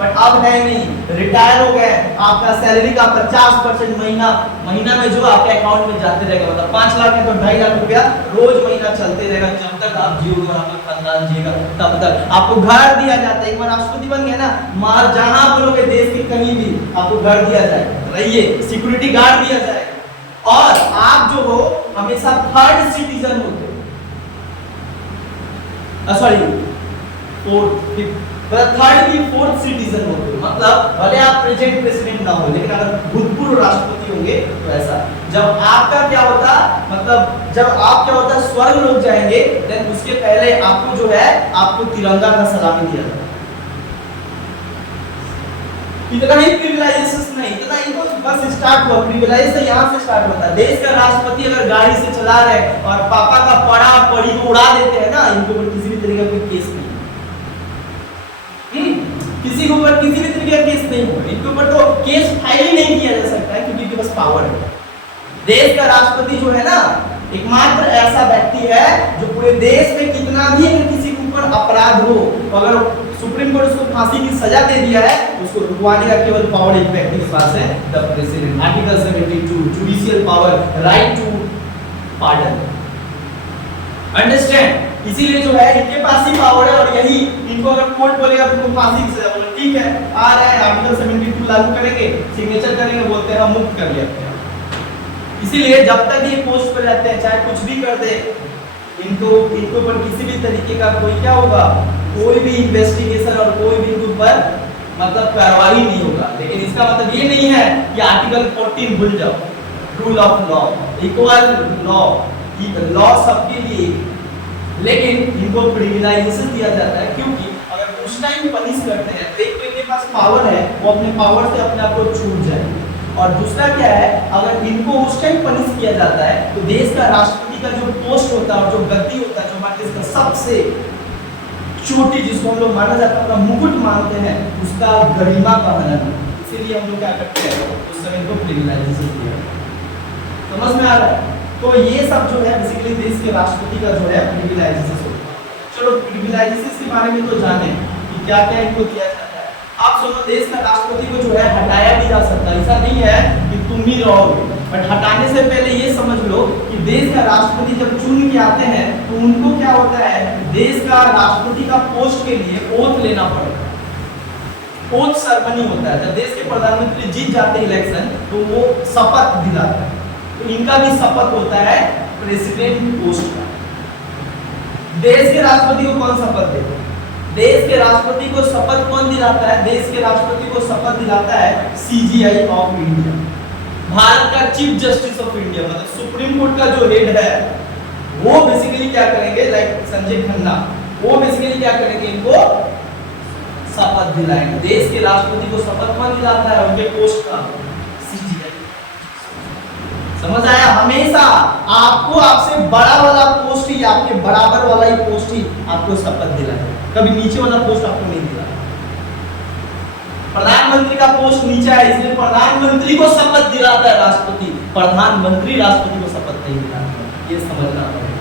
बट अब है नहीं, रिटायर हो गए, आपका सैलरी का 50% महीना में जो आपके अकाउंट में जाते रहेगा, मतलब 5 लाख है तो 2.5 लाख रुपया रोज महीना चलते रहेगा, जब तक आप जियोगे और आपका खानदान जिएगा तब तक। आपको घर दिया जाता है, एक बार राष्ट्रपति बन गए ना, मार जहां बोलोगे देश के कहीं भी आपको घर दिया जाए, रहिए, सिक्योरिटी गार्ड दिया जाए, और आप जो हो हमेशा थर्ड सिटीजन होते हो, सॉरी फोर्थ थर्ड की फोर्थ सिटीजन होते हो, मतलब भले आप प्रेजेंट प्रेसिडेंट ना हो, लेकिन अगर भूतपूर्व राष्ट्रपति होंगे तो ऐसा। जब आपका क्या होता, मतलब जब आप क्या होता स्वर्ग लोग जाएंगे, देन उसके पहले आपको जो है आपको तिरंगा का सलामी दिया जाता है। इतना ही प्रिविलेजेस नहीं, इतना ही तो बस स्टार्ट हुआ, प्रिविलेज से यहाँ से स्टार्ट होता है। देश का राष्ट्रपति अगर गाड़ी से चला रहे और पापा का पड़ा पड़ी को उड़ा देते हैं ना, इनके ऊपर किसी भी तरीके का केस नहीं, किसी के ऊपर किसी भी तरीके का केस नहीं होगा, इनके ऊपर तो केस फाइल ही नहीं किया जा सकता है, क्योंकि इनके पास पावर है। देश का राष्ट्रपति जो है ना, एकमात्र ऐसा व्यक्ति है जो पूरे देश में कितना भी अगर किसी के ऊपर अपराध हो, अगर सुप्रीम कोर्ट उसको फांसी की सजा दे दिया है, उसको रुकवाने का केवल पावर एक व्यक्ति के पास है, the president. Article 72 judicial power, right to pardon. Understand? इसीलिए जो है इनके पास ही पावर है, और यही इनको अगर कोर्ट बोलेगा तो उनको फांसी की सजा, बोले ठीक है आ रहे हैं, आर्टिकल 72 लागू करेंगे, सिग्नेचर करेंगे, बोलते हैं हम मुक्त कर लिया। इसीलिए जब तक ये पोस्ट पर रहते हैं, चाहे कुछ भी कर दे, इनको ऊपर किसी भी तरीके का कोई क्या होगा, कोई भी इन्वेस्टिगेशन और कोई भी इनके ऊपर मतलब कार्रवाई नहीं होगा। लेकिन इसका मतलब ये नहीं है कि आर्टिकल 14 भूल जाओ, rule of law, equal law, law सबके लिए, लेकिन इनको प्रिविलेजेस दिया जाता है, क्योंकि अगर उस टाइम पनिश करते हैं तो एक तो इनके पास पावर है, वो अपने पावर से अपने आप को छूट जाए, और दूसरा क्या है, अगर इनको उस टाइम पनिश किया जाता है तो देश का राष्ट्रपति का जो पोस्ट होता है और जो गद्दी होता है, जो हमारे देश का सबसे छोटी, जिसको हम लोग माना जाता है, अपना मुकुट मानते हैं, उसका गरिमा का हनन। इसीलिए हम लोग क्या करते हैं, उस समय इनको प्रिविलेजेस दिया। समझ में आ रहा है? तो ये सब जो है बेसिकली देश के राष्ट्रपति का जो है प्रिविलेजेस होता है। चलो प्रिविलेजेस के बारे में तो जाने कि क्या क्या इनको दिया जाता है। आप सुनो, देश का राष्ट्रपति को जो है हटाया भी जा सकता है, ऐसा नहीं है कि तुम ही रहोगे, बट हटाने से पहले ये समझ लो कि देश का राष्ट्रपति जब चुन के आते हैं तो उनको क्या होता है, देश का राष्ट्रपति का पोस्ट के लिए ओथ लेना पड़ता है। ओथ सेरेमनी होता है, जब देश के प्रधानमंत्री जीत जाते हैं इलेक्शन तो वो शपथ दिलाता है, तो इनका भी शपथ होता है प्रेसिडेंट पोस्ट का। देश के राष्ट्रपति को कौन शपथ देता है? देश के राष्ट्रपति को शपथ कौन दिलाता है? देश के राष्ट्रपति को शपथ दिलाता है सीजीआई ऑफ इंडिया, भारत का चीफ जस्टिस ऑफ इंडिया, मतलब सुप्रीम कोर्ट का जो हेड है वो बेसिकली क्या करेंगे, लाइक संजय खन्ना, वो बेसिकली क्या करेंगे, इनको शपथ दिलाएंगे। देश के राष्ट्रपति को शपथ कौन दिलाता है? उनके पोस्ट का सीजीआई। समझ आया? हमेशा आपको आपसे बड़ा वाला पोस्ट ही, आपके बराबर वाला ही पोस्ट ही आपको शपथ दिलाएगा, कभी नीचे वाला पोस्ट आपको नहीं दिला। प्रधानमंत्री का पोस्ट नीचे है, इसलिए प्रधानमंत्री को शपथ दिलाता है राष्ट्रपति, प्रधानमंत्री राष्ट्रपति को शपथ नहीं दिलाता, ये समझना पड़ेगा।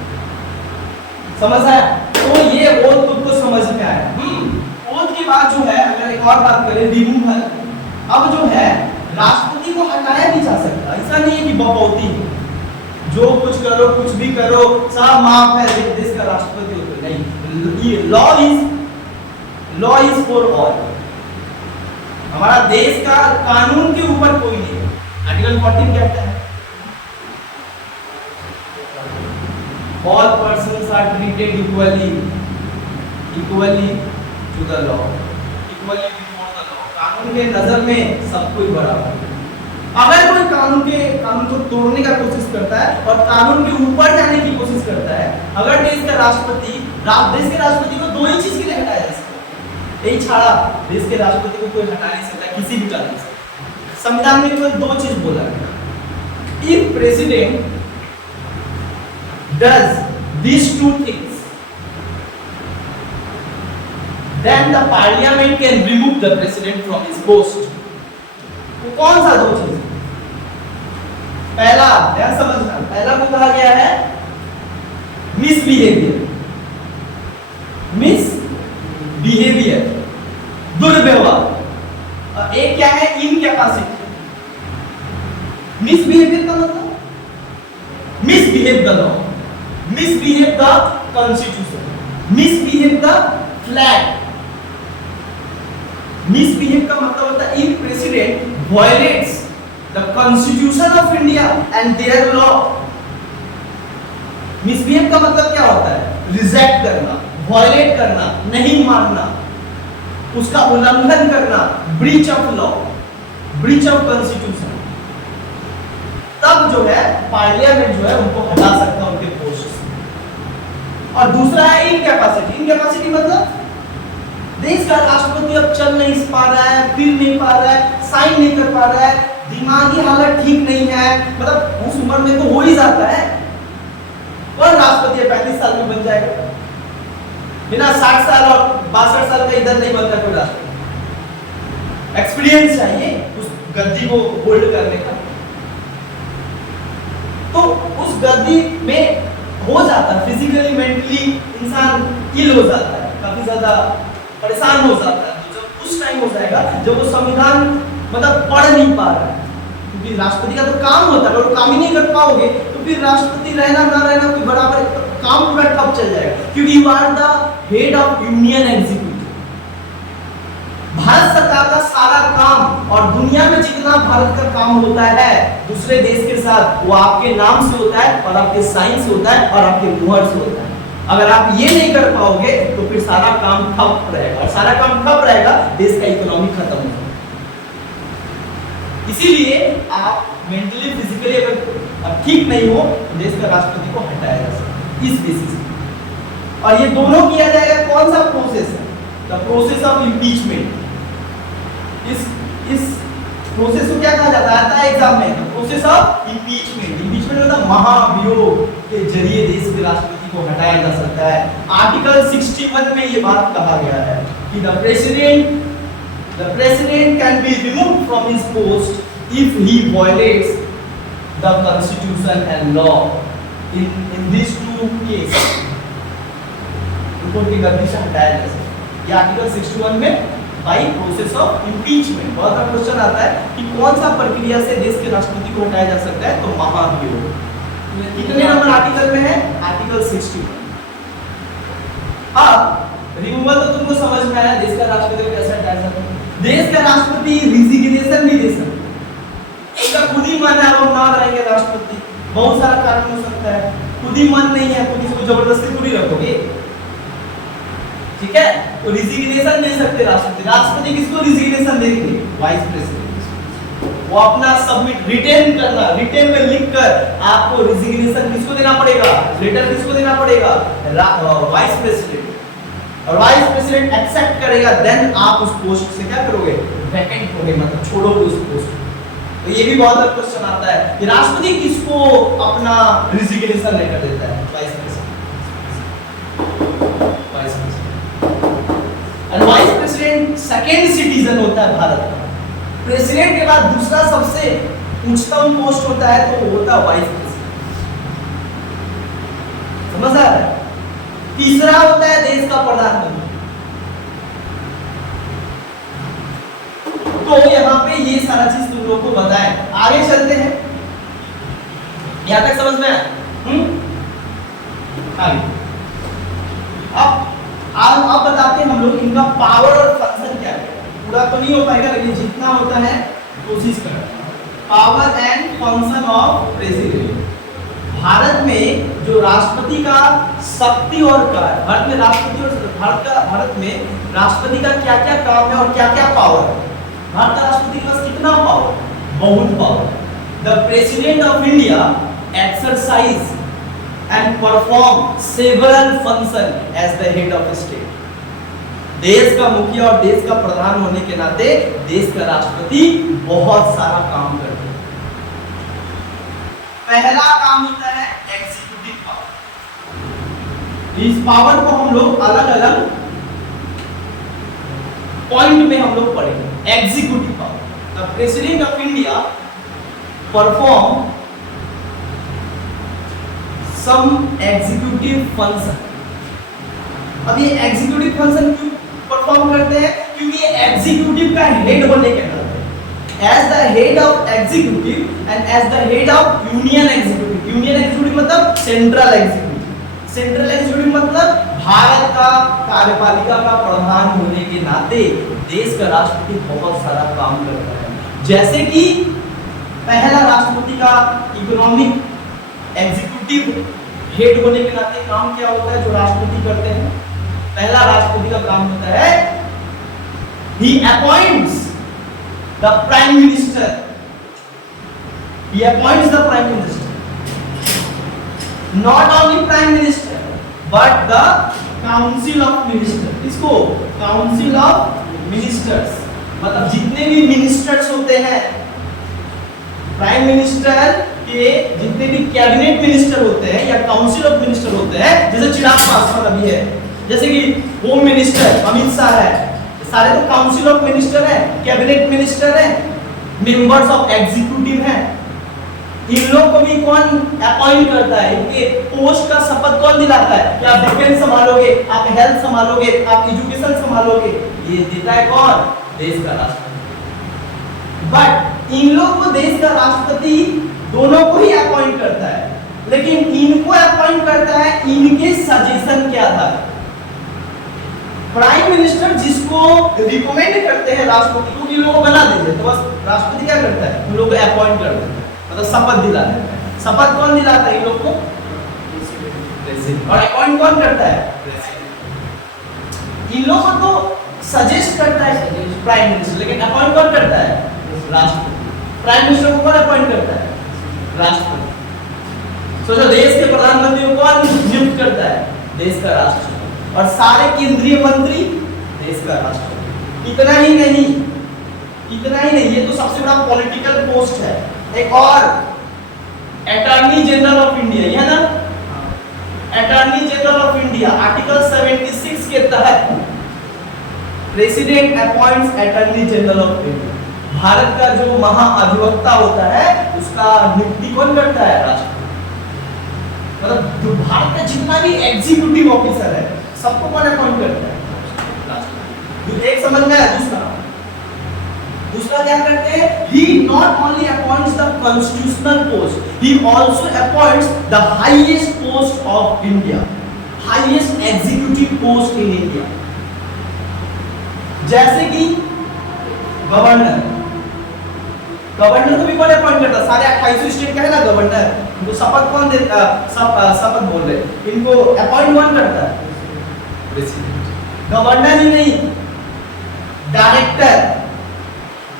समझ आया? तो ये ओथ खुद को समझ में आया। ओथ के बाद जो है, अगर एक और बात करें रिमूवल, अब जो है राष्ट्रपति को हटाया नहीं जा सकता, ऐसा नहीं है कि बपौती है, जो कुछ करो कुछ भी करो सब माफ है, देश का राष्ट्रपति होते नहीं। ये लॉ इज फॉर ऑल, हमारा देश का कानून के ऊपर कोई नहीं है। आर्टिकल 14 कहता है all persons are treated equally to the law, equally before the law, कानून के नजर में सब कोई बराबर है। अगर कोई कानून को तोड़ने का कोशिश करता है और कानून के ऊपर जाने की कोशिश करता है, अगर देश के राष्ट्रपति को दो ही चीज के लिए हटाया जा सकता है, यही छाड़ा देश के राष्ट्रपति को कोई हटा नहीं सकता किसी भी कारण से। संविधान में केवल दो चीज बोला है, if president does these two things, then the parliament can remove the president from his post। तो कौन सा दो चीज? पहला, ध्यान समझना, पहला को कहा गया है मिसबिहेवियर, दुर्व्यवहार, और एक क्या है इनकैपेसिटी। मिसबिहेवियर का मतलब misbehave the law, misbehave the constitution, misbehave the flag। misbehave का मतलब होता है if president violates the constitution of India and their law। misbehave का मतलब क्या होता है? reject करना, violate करना, नहीं मानना, उसका उल्लंघन करना, breach of law, breach of constitution। तब जो है पार्लियामेंट जो है उनको हटा सकता है उनके पोस्ट से। और दूसरा है इनकैपेसिटी मतलब देश का राष्ट्रपति अब चल नहीं पा रहा है, फिर नहीं पा रहा है, साइन नहीं कर पा रहा है, दिमागी हालत ठीक नहीं है, मतलब उस उम्र में तो हो ही जाता है। कौन राष्ट्रपति 35 साल में बन जाएगा? बिना 60 साल और 62 साल का इधर नहीं बनता कोई राष्ट्रपति। एक्सपीरियंस चाहिए उस गद्दी को होल्ड करने का। तो उस गद्दी में हो जाता है फिजिकली मेंटली इंसान इल हो जाता है, काफी ज्यादा परेशान हो जाता है। तो जब उस टाइम हो जाएगा जब वो संविधान मतलब पढ़ नहीं पा रहा है, क्योंकि राष्ट्रपति का तो काम होता है, अगर काम ही नहीं कर पाओगे तो फिर राष्ट्रपति रहना ना रहना कोई बराबर, काम पूरा ठप चल जाएगा, क्योंकि you are the head of union executive. Bharat सरकार का सारा काम और दुनिया में जितना भारत का काम होता है दूसरे देश के साथ, वो आपके नाम से होता है और आपके साइन से होता है और आपके मुहर से होता है। अगर आप ये नहीं कर पाओगे तो फिर सारा काम ठप रहेगा, और सारा काम ठप रहेगा देश का इकोनॉमी खत्म हो जाएगा। इसीलिए आप मेंटली फिजिकली अगर ठीक नहीं हो तो देश का राष्ट्रपति को हटाया जा सकता है इस बेसिस पे। और ये दोनों किया जाएगा कौन सा प्रोसेस है? The process of impeachment. इस प्रोसेस को क्या कहा जाता है एग्जाम में? Process of impeachment. इम्पीचमेंट मतलब महाभियोग के जरिए देश के राष्ट्रपति को हटाया जा सकता है। आर्टिकल 61 में ये बात कहा गया है कि the president can be removed from his post if he violates the constitution and law in these two cases। उनको की गद्दी से हटाया जा सकता है। ये आर्टिकल 61 में बाय प्रोसेस ऑफ इम्पीचमेंट। बहुत बार क्वेश्चन आता है कि कौन सा प्रक्रिया से देश के राष्ट्रपति को हटाया जा सकता है, तो महाभियोग। कितने नंबर आर्टिकल में है? आर्टिकल 61। अब रिमूवल तो तुमको समझ में आया, देश का राष्ट्रपति को कैसे हटाया जाता है। देश का राष्ट्रपति रिजिग्नेशन भी दे सकता है, उसका खुद ही मन है वो ना रहेंगे राष्ट्रपति, बहुत सारा कारण हो सकता है। खुद ही मन नहीं है तो किसी को जबरदस्ती थोड़ी रखोगे, ठीक है। तो रिजिग्नेशन दे सकते राष्ट्रपति। राष्ट्रपति किसको रिजिग्नेशन देंगे? Vice president. वो अपना सबमिट रिटेन करना, रिटेन में लिखकर आपको रिजिग्नेशन किसको देना पड़ेगा, लेटर किसको देना पड़ेगा? Vice president. और वाइस प्रेसिडेंट एक्सेप्ट करेगा, देन आप उस पोस्ट से क्या करोगे? वैकेंट होगे, मतलब छोड़ोगे उस पोस्ट। तो ये भी बहुत बार क्वेश्चन आता है कि राष्ट्रपति किसको अपना रिजिग्नेशन लेटर देता है? Vice president. Vice president. और वाइस प्रेसिडेंट सेकंड सिटीजन होता है भारत का। प्रेसिडेंट के बाद दूसरा सबसे उच्चतम पोस्ट होता है तो वो होता है वाइस प्रेसिडेंट। समझ आ रहा है? तीसरा होता है देश का प्रधानमंत्री। तो यहाँ पे ये सारा चीज तुम लोगों को बताएं। आगे चलते हैं, यहां तक समझ में आया? आगे अब बताते हैं हम लोग इनका पावर और फंक्शन क्या है। पूरा तो नहीं हो पाएगा लेकिन जितना होता है कोशिश करें। Power and function of president. Bharat में जो राष्ट्रपति का शक्ति और कार्य, भारत में राष्ट्रपति और भारत में राष्ट्रपति का क्या क्या काम है और क्या क्या पावर है। भारत का राष्ट्रपति के पास कितना पावर? बहुत power. The president of India exercise and perform several function as the head of state. देश का मुखिया और देश का प्रधान होने के नाते देश का राष्ट्रपति बहुत सारा काम करते हैं। पहला काम होता है एग्जीक्यूटिव पावर। इस पावर को हम लोग अलग अलग पॉइंट में हम लोग पढ़ेंगे। Executive power, the president of India perform some executive function. अब ये एग्जीक्यूटिव फंक्शन क्यों परफॉर्म करते हैं? क्योंकि ये एग्जीक्यूटिव का हेड होने के नाते, as the head of executive and as the head of union executive, union executive मतलब central executive, central executive मतलब भारत का कार्यपालिका का प्रधान होने के नाते देश का राष्ट्रपति बहुत सारा काम करता है। जैसे कि पहला राष्ट्रपति का इकोनॉमिक एग्जीक्यूटिव हेड होने के नाते काम क्या होता है जो राष्ट्रपति करते हैं? पहला राष्ट्रपति का काम होता है he appoints the prime minister. He appoints the prime minister. Not only prime minister, but the council of ministers. इसको council of ministers मतलब जितने भी मिनिस्टर्स होते हैं, प्राइम मिनिस्टर के जितने भी कैबिनेट मिनिस्टर होते हैं या काउंसिल ऑफ मिनिस्टर होते हैं, जैसे चिराग पासवान अभी है, जैसे कि होम मिनिस्टर अमित शाह है, सारे तो काउंसिल ऑफ मिनिस्टर है, कैबिनेट मिनिस्टर है, मेंबर्स ऑफ एग्जीक्यूटिव हैं। इन लोग को भी कौन अपॉइंट करता है? इनके पोस्ट का शपथ कौन दिलाता है कि आप डिफेंस संभालोगे, आप हेल्थ संभालोगे, आप एजुकेशन संभालोगे? ये देता है कौन? देश का राष्ट्रपति। बट इन लोग को देश का राष्ट्रपति दोनों को ही अपॉइंट करता है, लेकिन इनको अपॉइंट करता है इनके सजेशन के आधार पर। प्राइम मिनिस्टर जिसको रिकमेंड करते हैं राष्ट्रपति को कि लोगों को बना दीजिए, तो बस राष्ट्रपति क्या करता है? उन लोगों को अपॉइंट कर देता है, मतलब शपथ दिला देता है। शपथ कौन दिलाता है इन लोग को? प्रेसिडेंट। और अपॉइंट कौन करता है? प्रेसिडेंट। इन लोगों को तो सजेस्ट करता है प्राइम मिनिस्टर, लेकिन अपॉइंट कौन करता है? राष्ट्रपति। प्राइम मिनिस्टर को कौन अपॉइंट करता है? राष्ट्रपति। सोचो देश के प्रधानमंत्री को कौन नियुक्त करता है? देश का राष्ट्रपति। और सारे केंद्रीय मंत्री देश का राष्ट्रपति। इतना ही नहीं, ये तो सबसे बड़ा पॉलिटिकल पोस्ट है। एक और अटॉर्नी जनरल ऑफ इंडिया, यह ना attorney general of India article 76 के तहत president appoints attorney general of India. Bharat का जो महाअधिवक्ता होता है उसका नियुक्ति कौन करता है? राष्ट्रपति। मतलब जो भारत का जितना भी एग्जीक्यूटिव ऑफिसर है सबको कौन अपॉइंट करता है? एक समझ में आया। दूसरा दूसरा क्या करते हैं, he not only appoints the constitutional post, he also appoints the highest post of India, highest executive post in India, जैसे कि गवर्नर। गवर्नर को भी कौन अपॉइंट करता है? सारे 28 स्टेट का है ना गवर्नर, इनको शपथ कौन देता? शपथ बोल रहे, इनको अपॉइंट कौन करता है? प्रेसिडेंट। गवर्नर ही नहीं, डायरेक्टर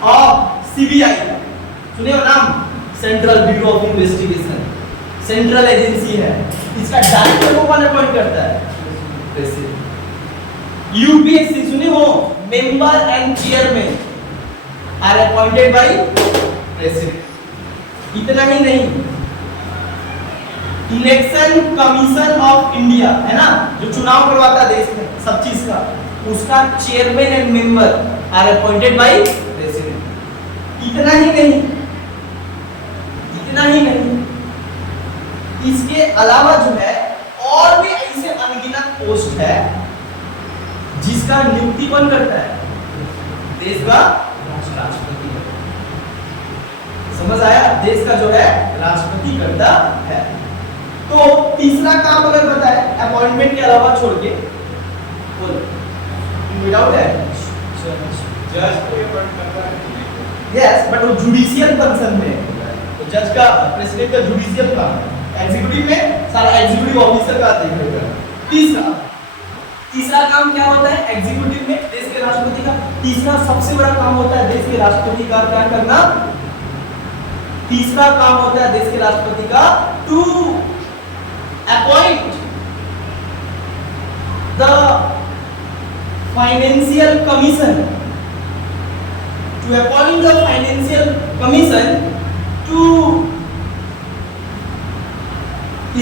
ऑफ सीबीआई, सुनिए नाम, central bureau of investigation, central agency है, इसका डायरेक्टर को कौन अपॉइंट करता है? प्रेसिडेंट। यूपीएससी सुनिए हो, member and chairman are appointed by president. इतना ही नहीं, इलेक्शन कमीशन ऑफ इंडिया है ना, जो चुनाव करवाता है देश में सब चीज का, उसका chairman and member are appointed by president. इतना ही नहीं, इतना ही नहीं, इसके अलावा जो है और भी ऐसे अनगिनत पोस्ट है जिसका नियुक्ति कौन करता है? देश का राष्ट्रपति। समझ आया? देश का जो है राष्ट्रपति करता है। तो तीसरा काम अगर बताए अपॉइंटमेंट के अलावा छोड़ के, बोलो विदाउट है जज को अपॉइंट करता है। यस, बट वो जुडिशियल फंक्शन में, तो जज का, प्रेसिडेंट का जुडिशियल काम है, एग्जीक्यूटिव में सारा एग्जीक्यूटिव ऑफिसर का देखेगा। तीसरा काम क्या होता है एग्जीक्यूटिव में देश के राष्ट्रपति का? तीसरा सबसे बड़ा काम होता है देश के राष्ट्रपति का क्या करना? तीसरा काम होता है देश के राष्ट्रपति का to appoint the financial commission, to appoint the financial commission to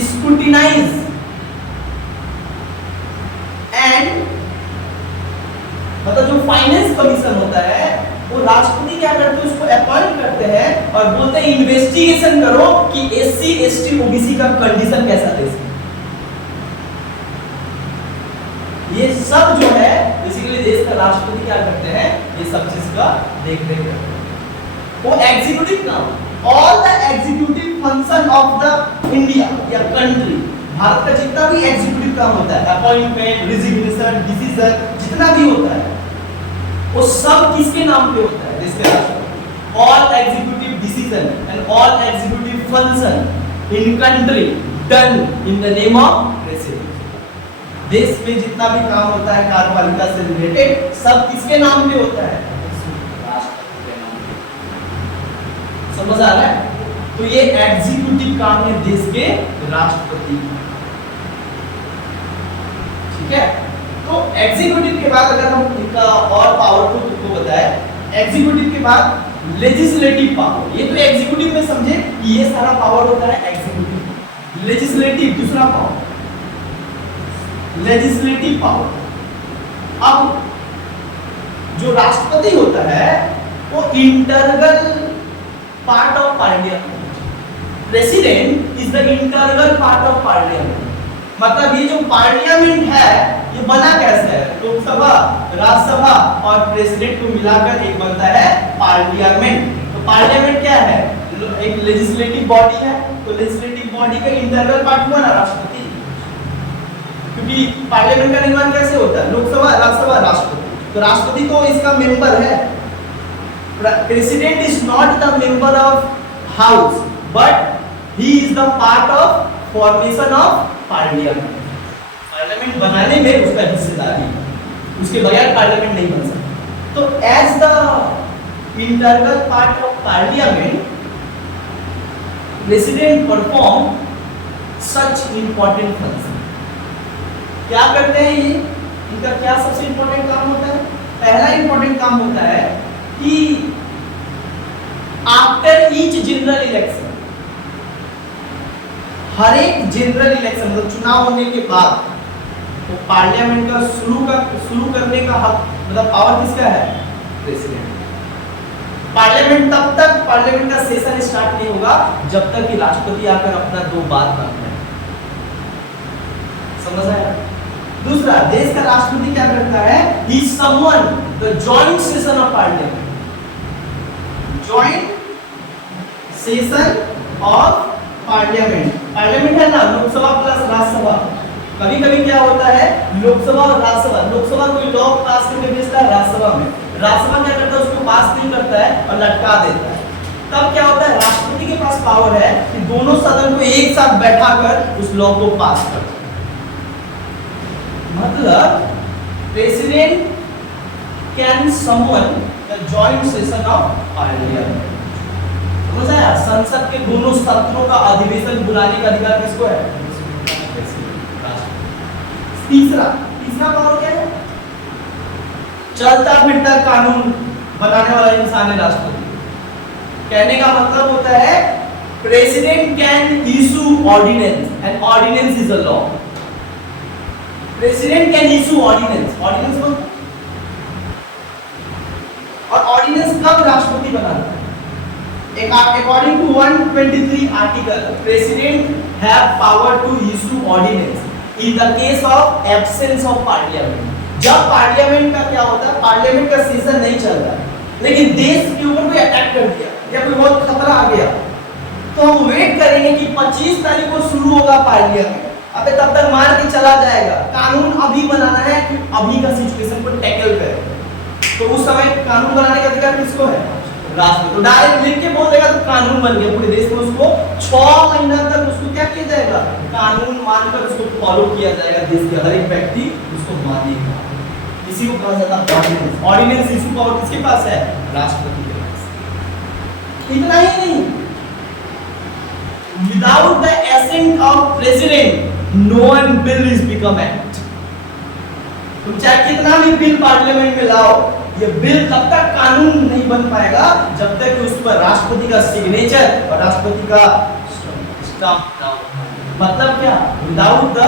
scrutinize and, मतलब जो फाइनेंस कमीशन होता है वो राष्ट्रपति क्या करते हैं, उसको अपॉइंट करते हैं और बोलते हैं इन्वेस्टिगेशन करो कि एससी एसटी ओबीसी का कंडीशन कैसा देश में। ये सब जो है बेसिकली देश का राष्ट्रपति क्या करते हैं, ये सब चीज का देखरेख करते हैं। वो एग्जीक्यूटिव काम, all the executive function of the India या कंट्री, भारत का जितना भी एग्जीक्यूटिव काम होता है, अपॉइंटमेंट, रिजिग्नेशन, डिसीजन, जितना भी होता है वो सब किसके नाम पे होता है? देश के राष्ट्रपति। All executive decision and all executive function in country done in the name of president. देश में जितना भी काम होता है कार्यपालिका से रिलेटेड, सब किसके नाम पे होता है? राष्ट्रपति के नाम पे। समझ आ रहा है? तो ये एग्जीक्यूटिव काम है देश के राष्ट्रपति। ठीक है, तो एग्जीक्यूटिव के बाद अगर हम इनका और पावर को बताएं, एग्जीक्यूटिव के बाद लेजिस्लेटिव पावर, ये तो एग्जीक्यूटिव में समझे कि ये सारा पावर होता है एग्जीक्यूटिव। लेजिस्लेटिव दूसरा पावर, लेजिस्लेटिव पावर। अब जो राष्ट्रपति होता है वो internal part of parliament, president is the internal part of parliament. मतलब ये जो पार्लियामेंट है ये बना कैसे है? लोकसभा, राज्यसभा और प्रेसिडेंट को मिलाकर एक बनता है पार्लियामेंट। तो पार्लियामेंट क्या है? एक लेजिस्लेटिव बॉडी है, तो लेजिस्लेटिव बॉडी का इंटरनल पार्ट हुआ ना राष्ट्रपति, क्योंकि पार्लियामेंट का निर्माण कैसे होता है? लोकसभा, राज्यसभा, राष्ट्रपति। तो राष्ट्रपति तो इसका मेंबर है। President is not the member of house but he is the part of formation of parliament. Parliament बनाने में उसका हिस्सेदारी है, उसके बगैर पार्लियामेंट नहीं बन सकता। तो as the internal part of parliament, president perform such important function. क्या करते हैं ये? इनका क्या सबसे इंपॉर्टेंट काम होता है? पहला इंपॉर्टेंट काम होता है कि आफ्टर ईच जनरल इलेक्शन, हर एक जनरल इलेक्शन मतलब चुनाव होने के बाद, तो पार्लियामेंट का शुरू करने का हक मतलब पावर किसका है? प्रेसिडेंट। पार्लियामेंट तब तक पार्लियामेंट का सेशन स्टार्ट नहीं होगा जब तक कि राष्ट्रपति आकर अपना दो बात रखते हैं। समझ आया? दूसरा, देश का राष्ट्रपति क्या करता है? ही someone the joint session of parliament, joint session of parliament. Parliament है ना, लोकसभा प्लस राज्यसभा। कभी कभी क्या होता है, लोकसभा और राज्यसभा, लोकसभा कोई लॉ पास करके भेजता है राज्यसभा में, राज्यसभा क्या करता है, उसको पास नहीं करता है और लटका देता है। तब क्या होता है, राष्ट्रपति के पास पावर है कि दोनों सदन को एक साथ बैठाकर उस लॉ को पास कर, मतलब president can someone the joint session of parliament. समझ आया? संसद के दोनों सत्रों का अधिवेशन बुलाने का अधिकार किसको है? तीसरा पावर क्या है? चलता फिरता कानून बनाने वाला इंसान है राष्ट्रपति। कहने का मतलब होता है president can issue ordinance and ordinance is a law. President can issue ordinance, ordinance को, और ऑर्डिनेंस कब राष्ट्रपति बनाता है? According to 123 article, President have power to issue ordinance in the case of absence of parliament. जब parliament का क्या होता है, पार्लियामेंट का सेशन नहीं चल रहा है, लेकिन देश के ऊपर कोई अटैक कर दिया या कोई बहुत खतरा आ गया, तो हम वेट करेंगे कि 25 तारीख को शुरू होगा पार्लियामेंट, अबे तब तक मार के चला जाएगा। कानून अभी बनाना है कि अभी का सिचुएशन को टैकल करें, तो उस समय कानून बनाने का अधिकार किसको है? राष्ट्रपति। तो डायरेक्ट लिख के बोल देगा तो कानून बन गया पूरे देश में, उसको 6 महीना तक उसको क्या किया जाएगा? कानून मानकर उसको फॉलो किया जाएगा, देश के हर एक व्यक्ति उसको मानेगा। इसी को कहा जाता है ऑर्डिनेंस। ऑर्डिनेंस इशू पावर किसके पास है? राष्ट्रपति के पास। इतना ही नहीं, without the assent of president no one bill is become act. तुम चाहे कितना भी बिल पार्लियामेंट में लाओ, ये बिल तब तक कानून नहीं बन पाएगा जब तक उस पर राष्ट्रपति का सिग्नेचर और राष्ट्रपति का स्टाम्प ना हो। मतलब क्या? Without the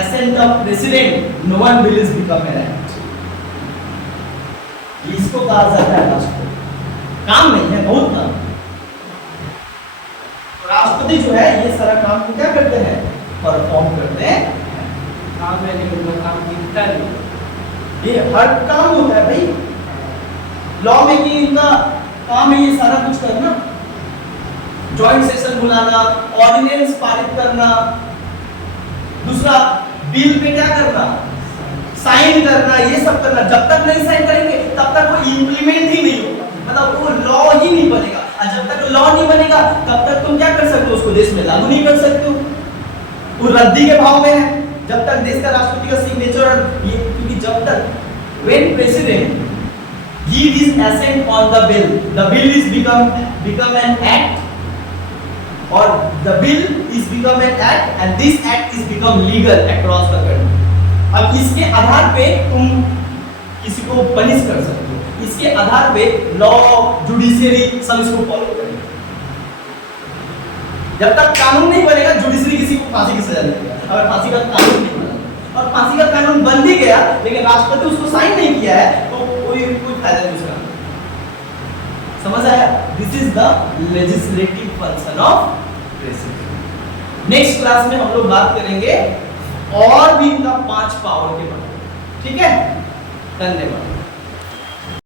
assent of president no one bill is become an act. इसको कहा जाता है राष्ट्रपति। काम नहीं है, बहुत काम। राष्ट्रपति जो है ये सारा काम को क्या करते हैं? परफॉर्म करते हैं। काम है लेकिन वो काम दिखता नहीं, ये हर काम होता है भाई, लॉ मेकिंग इनका काम है ये सारा कुछ करना, जॉइंट सेशन बुलाना, ऑर्डिनेंस पारित करना, दूसरा बिल पे क्या करना? साइन करना, ये सब करना। जब तक नहीं साइन करेंगे तब तक वो इम्प्लीमेंट ही नहीं होगा, मतलब वो लॉ ही नहीं बनेगा। और जब तक लॉ नहीं बनेगा तब तक तुम क्या कर सकते हो? उसको देश में लागू नहीं कर सकते हो, वो रद्दी के भाव में है जब तक देश का राष्ट्रपति का सिग्नेचर और ये, क्योंकि जब तक when president give his assent on the bill is become an act, or the bill is become an act and this act is become legal across the country। अब इसके आधार पे तुम किसी को पनिश कर सकते हो, इसके आधार पे लॉ, जुडिशियरी सब इसको फॉलो करेंगे। जब तक कानून नहीं बनेगा जुडिशियरी किसी को फांसी की सजा देगा, अगर फांसी का कानून नहीं बना, और फांसी का कानून बन भी गया लेकिन राष्ट्रपति उसको साइन नहीं किया है तो कोई फायदा नहीं उसका। समझ आया? This is the legislative function of president. Next class में हम लोग बात करेंगे और भी इनका 5 पावर के बारे में। ठीक है, धन्यवाद।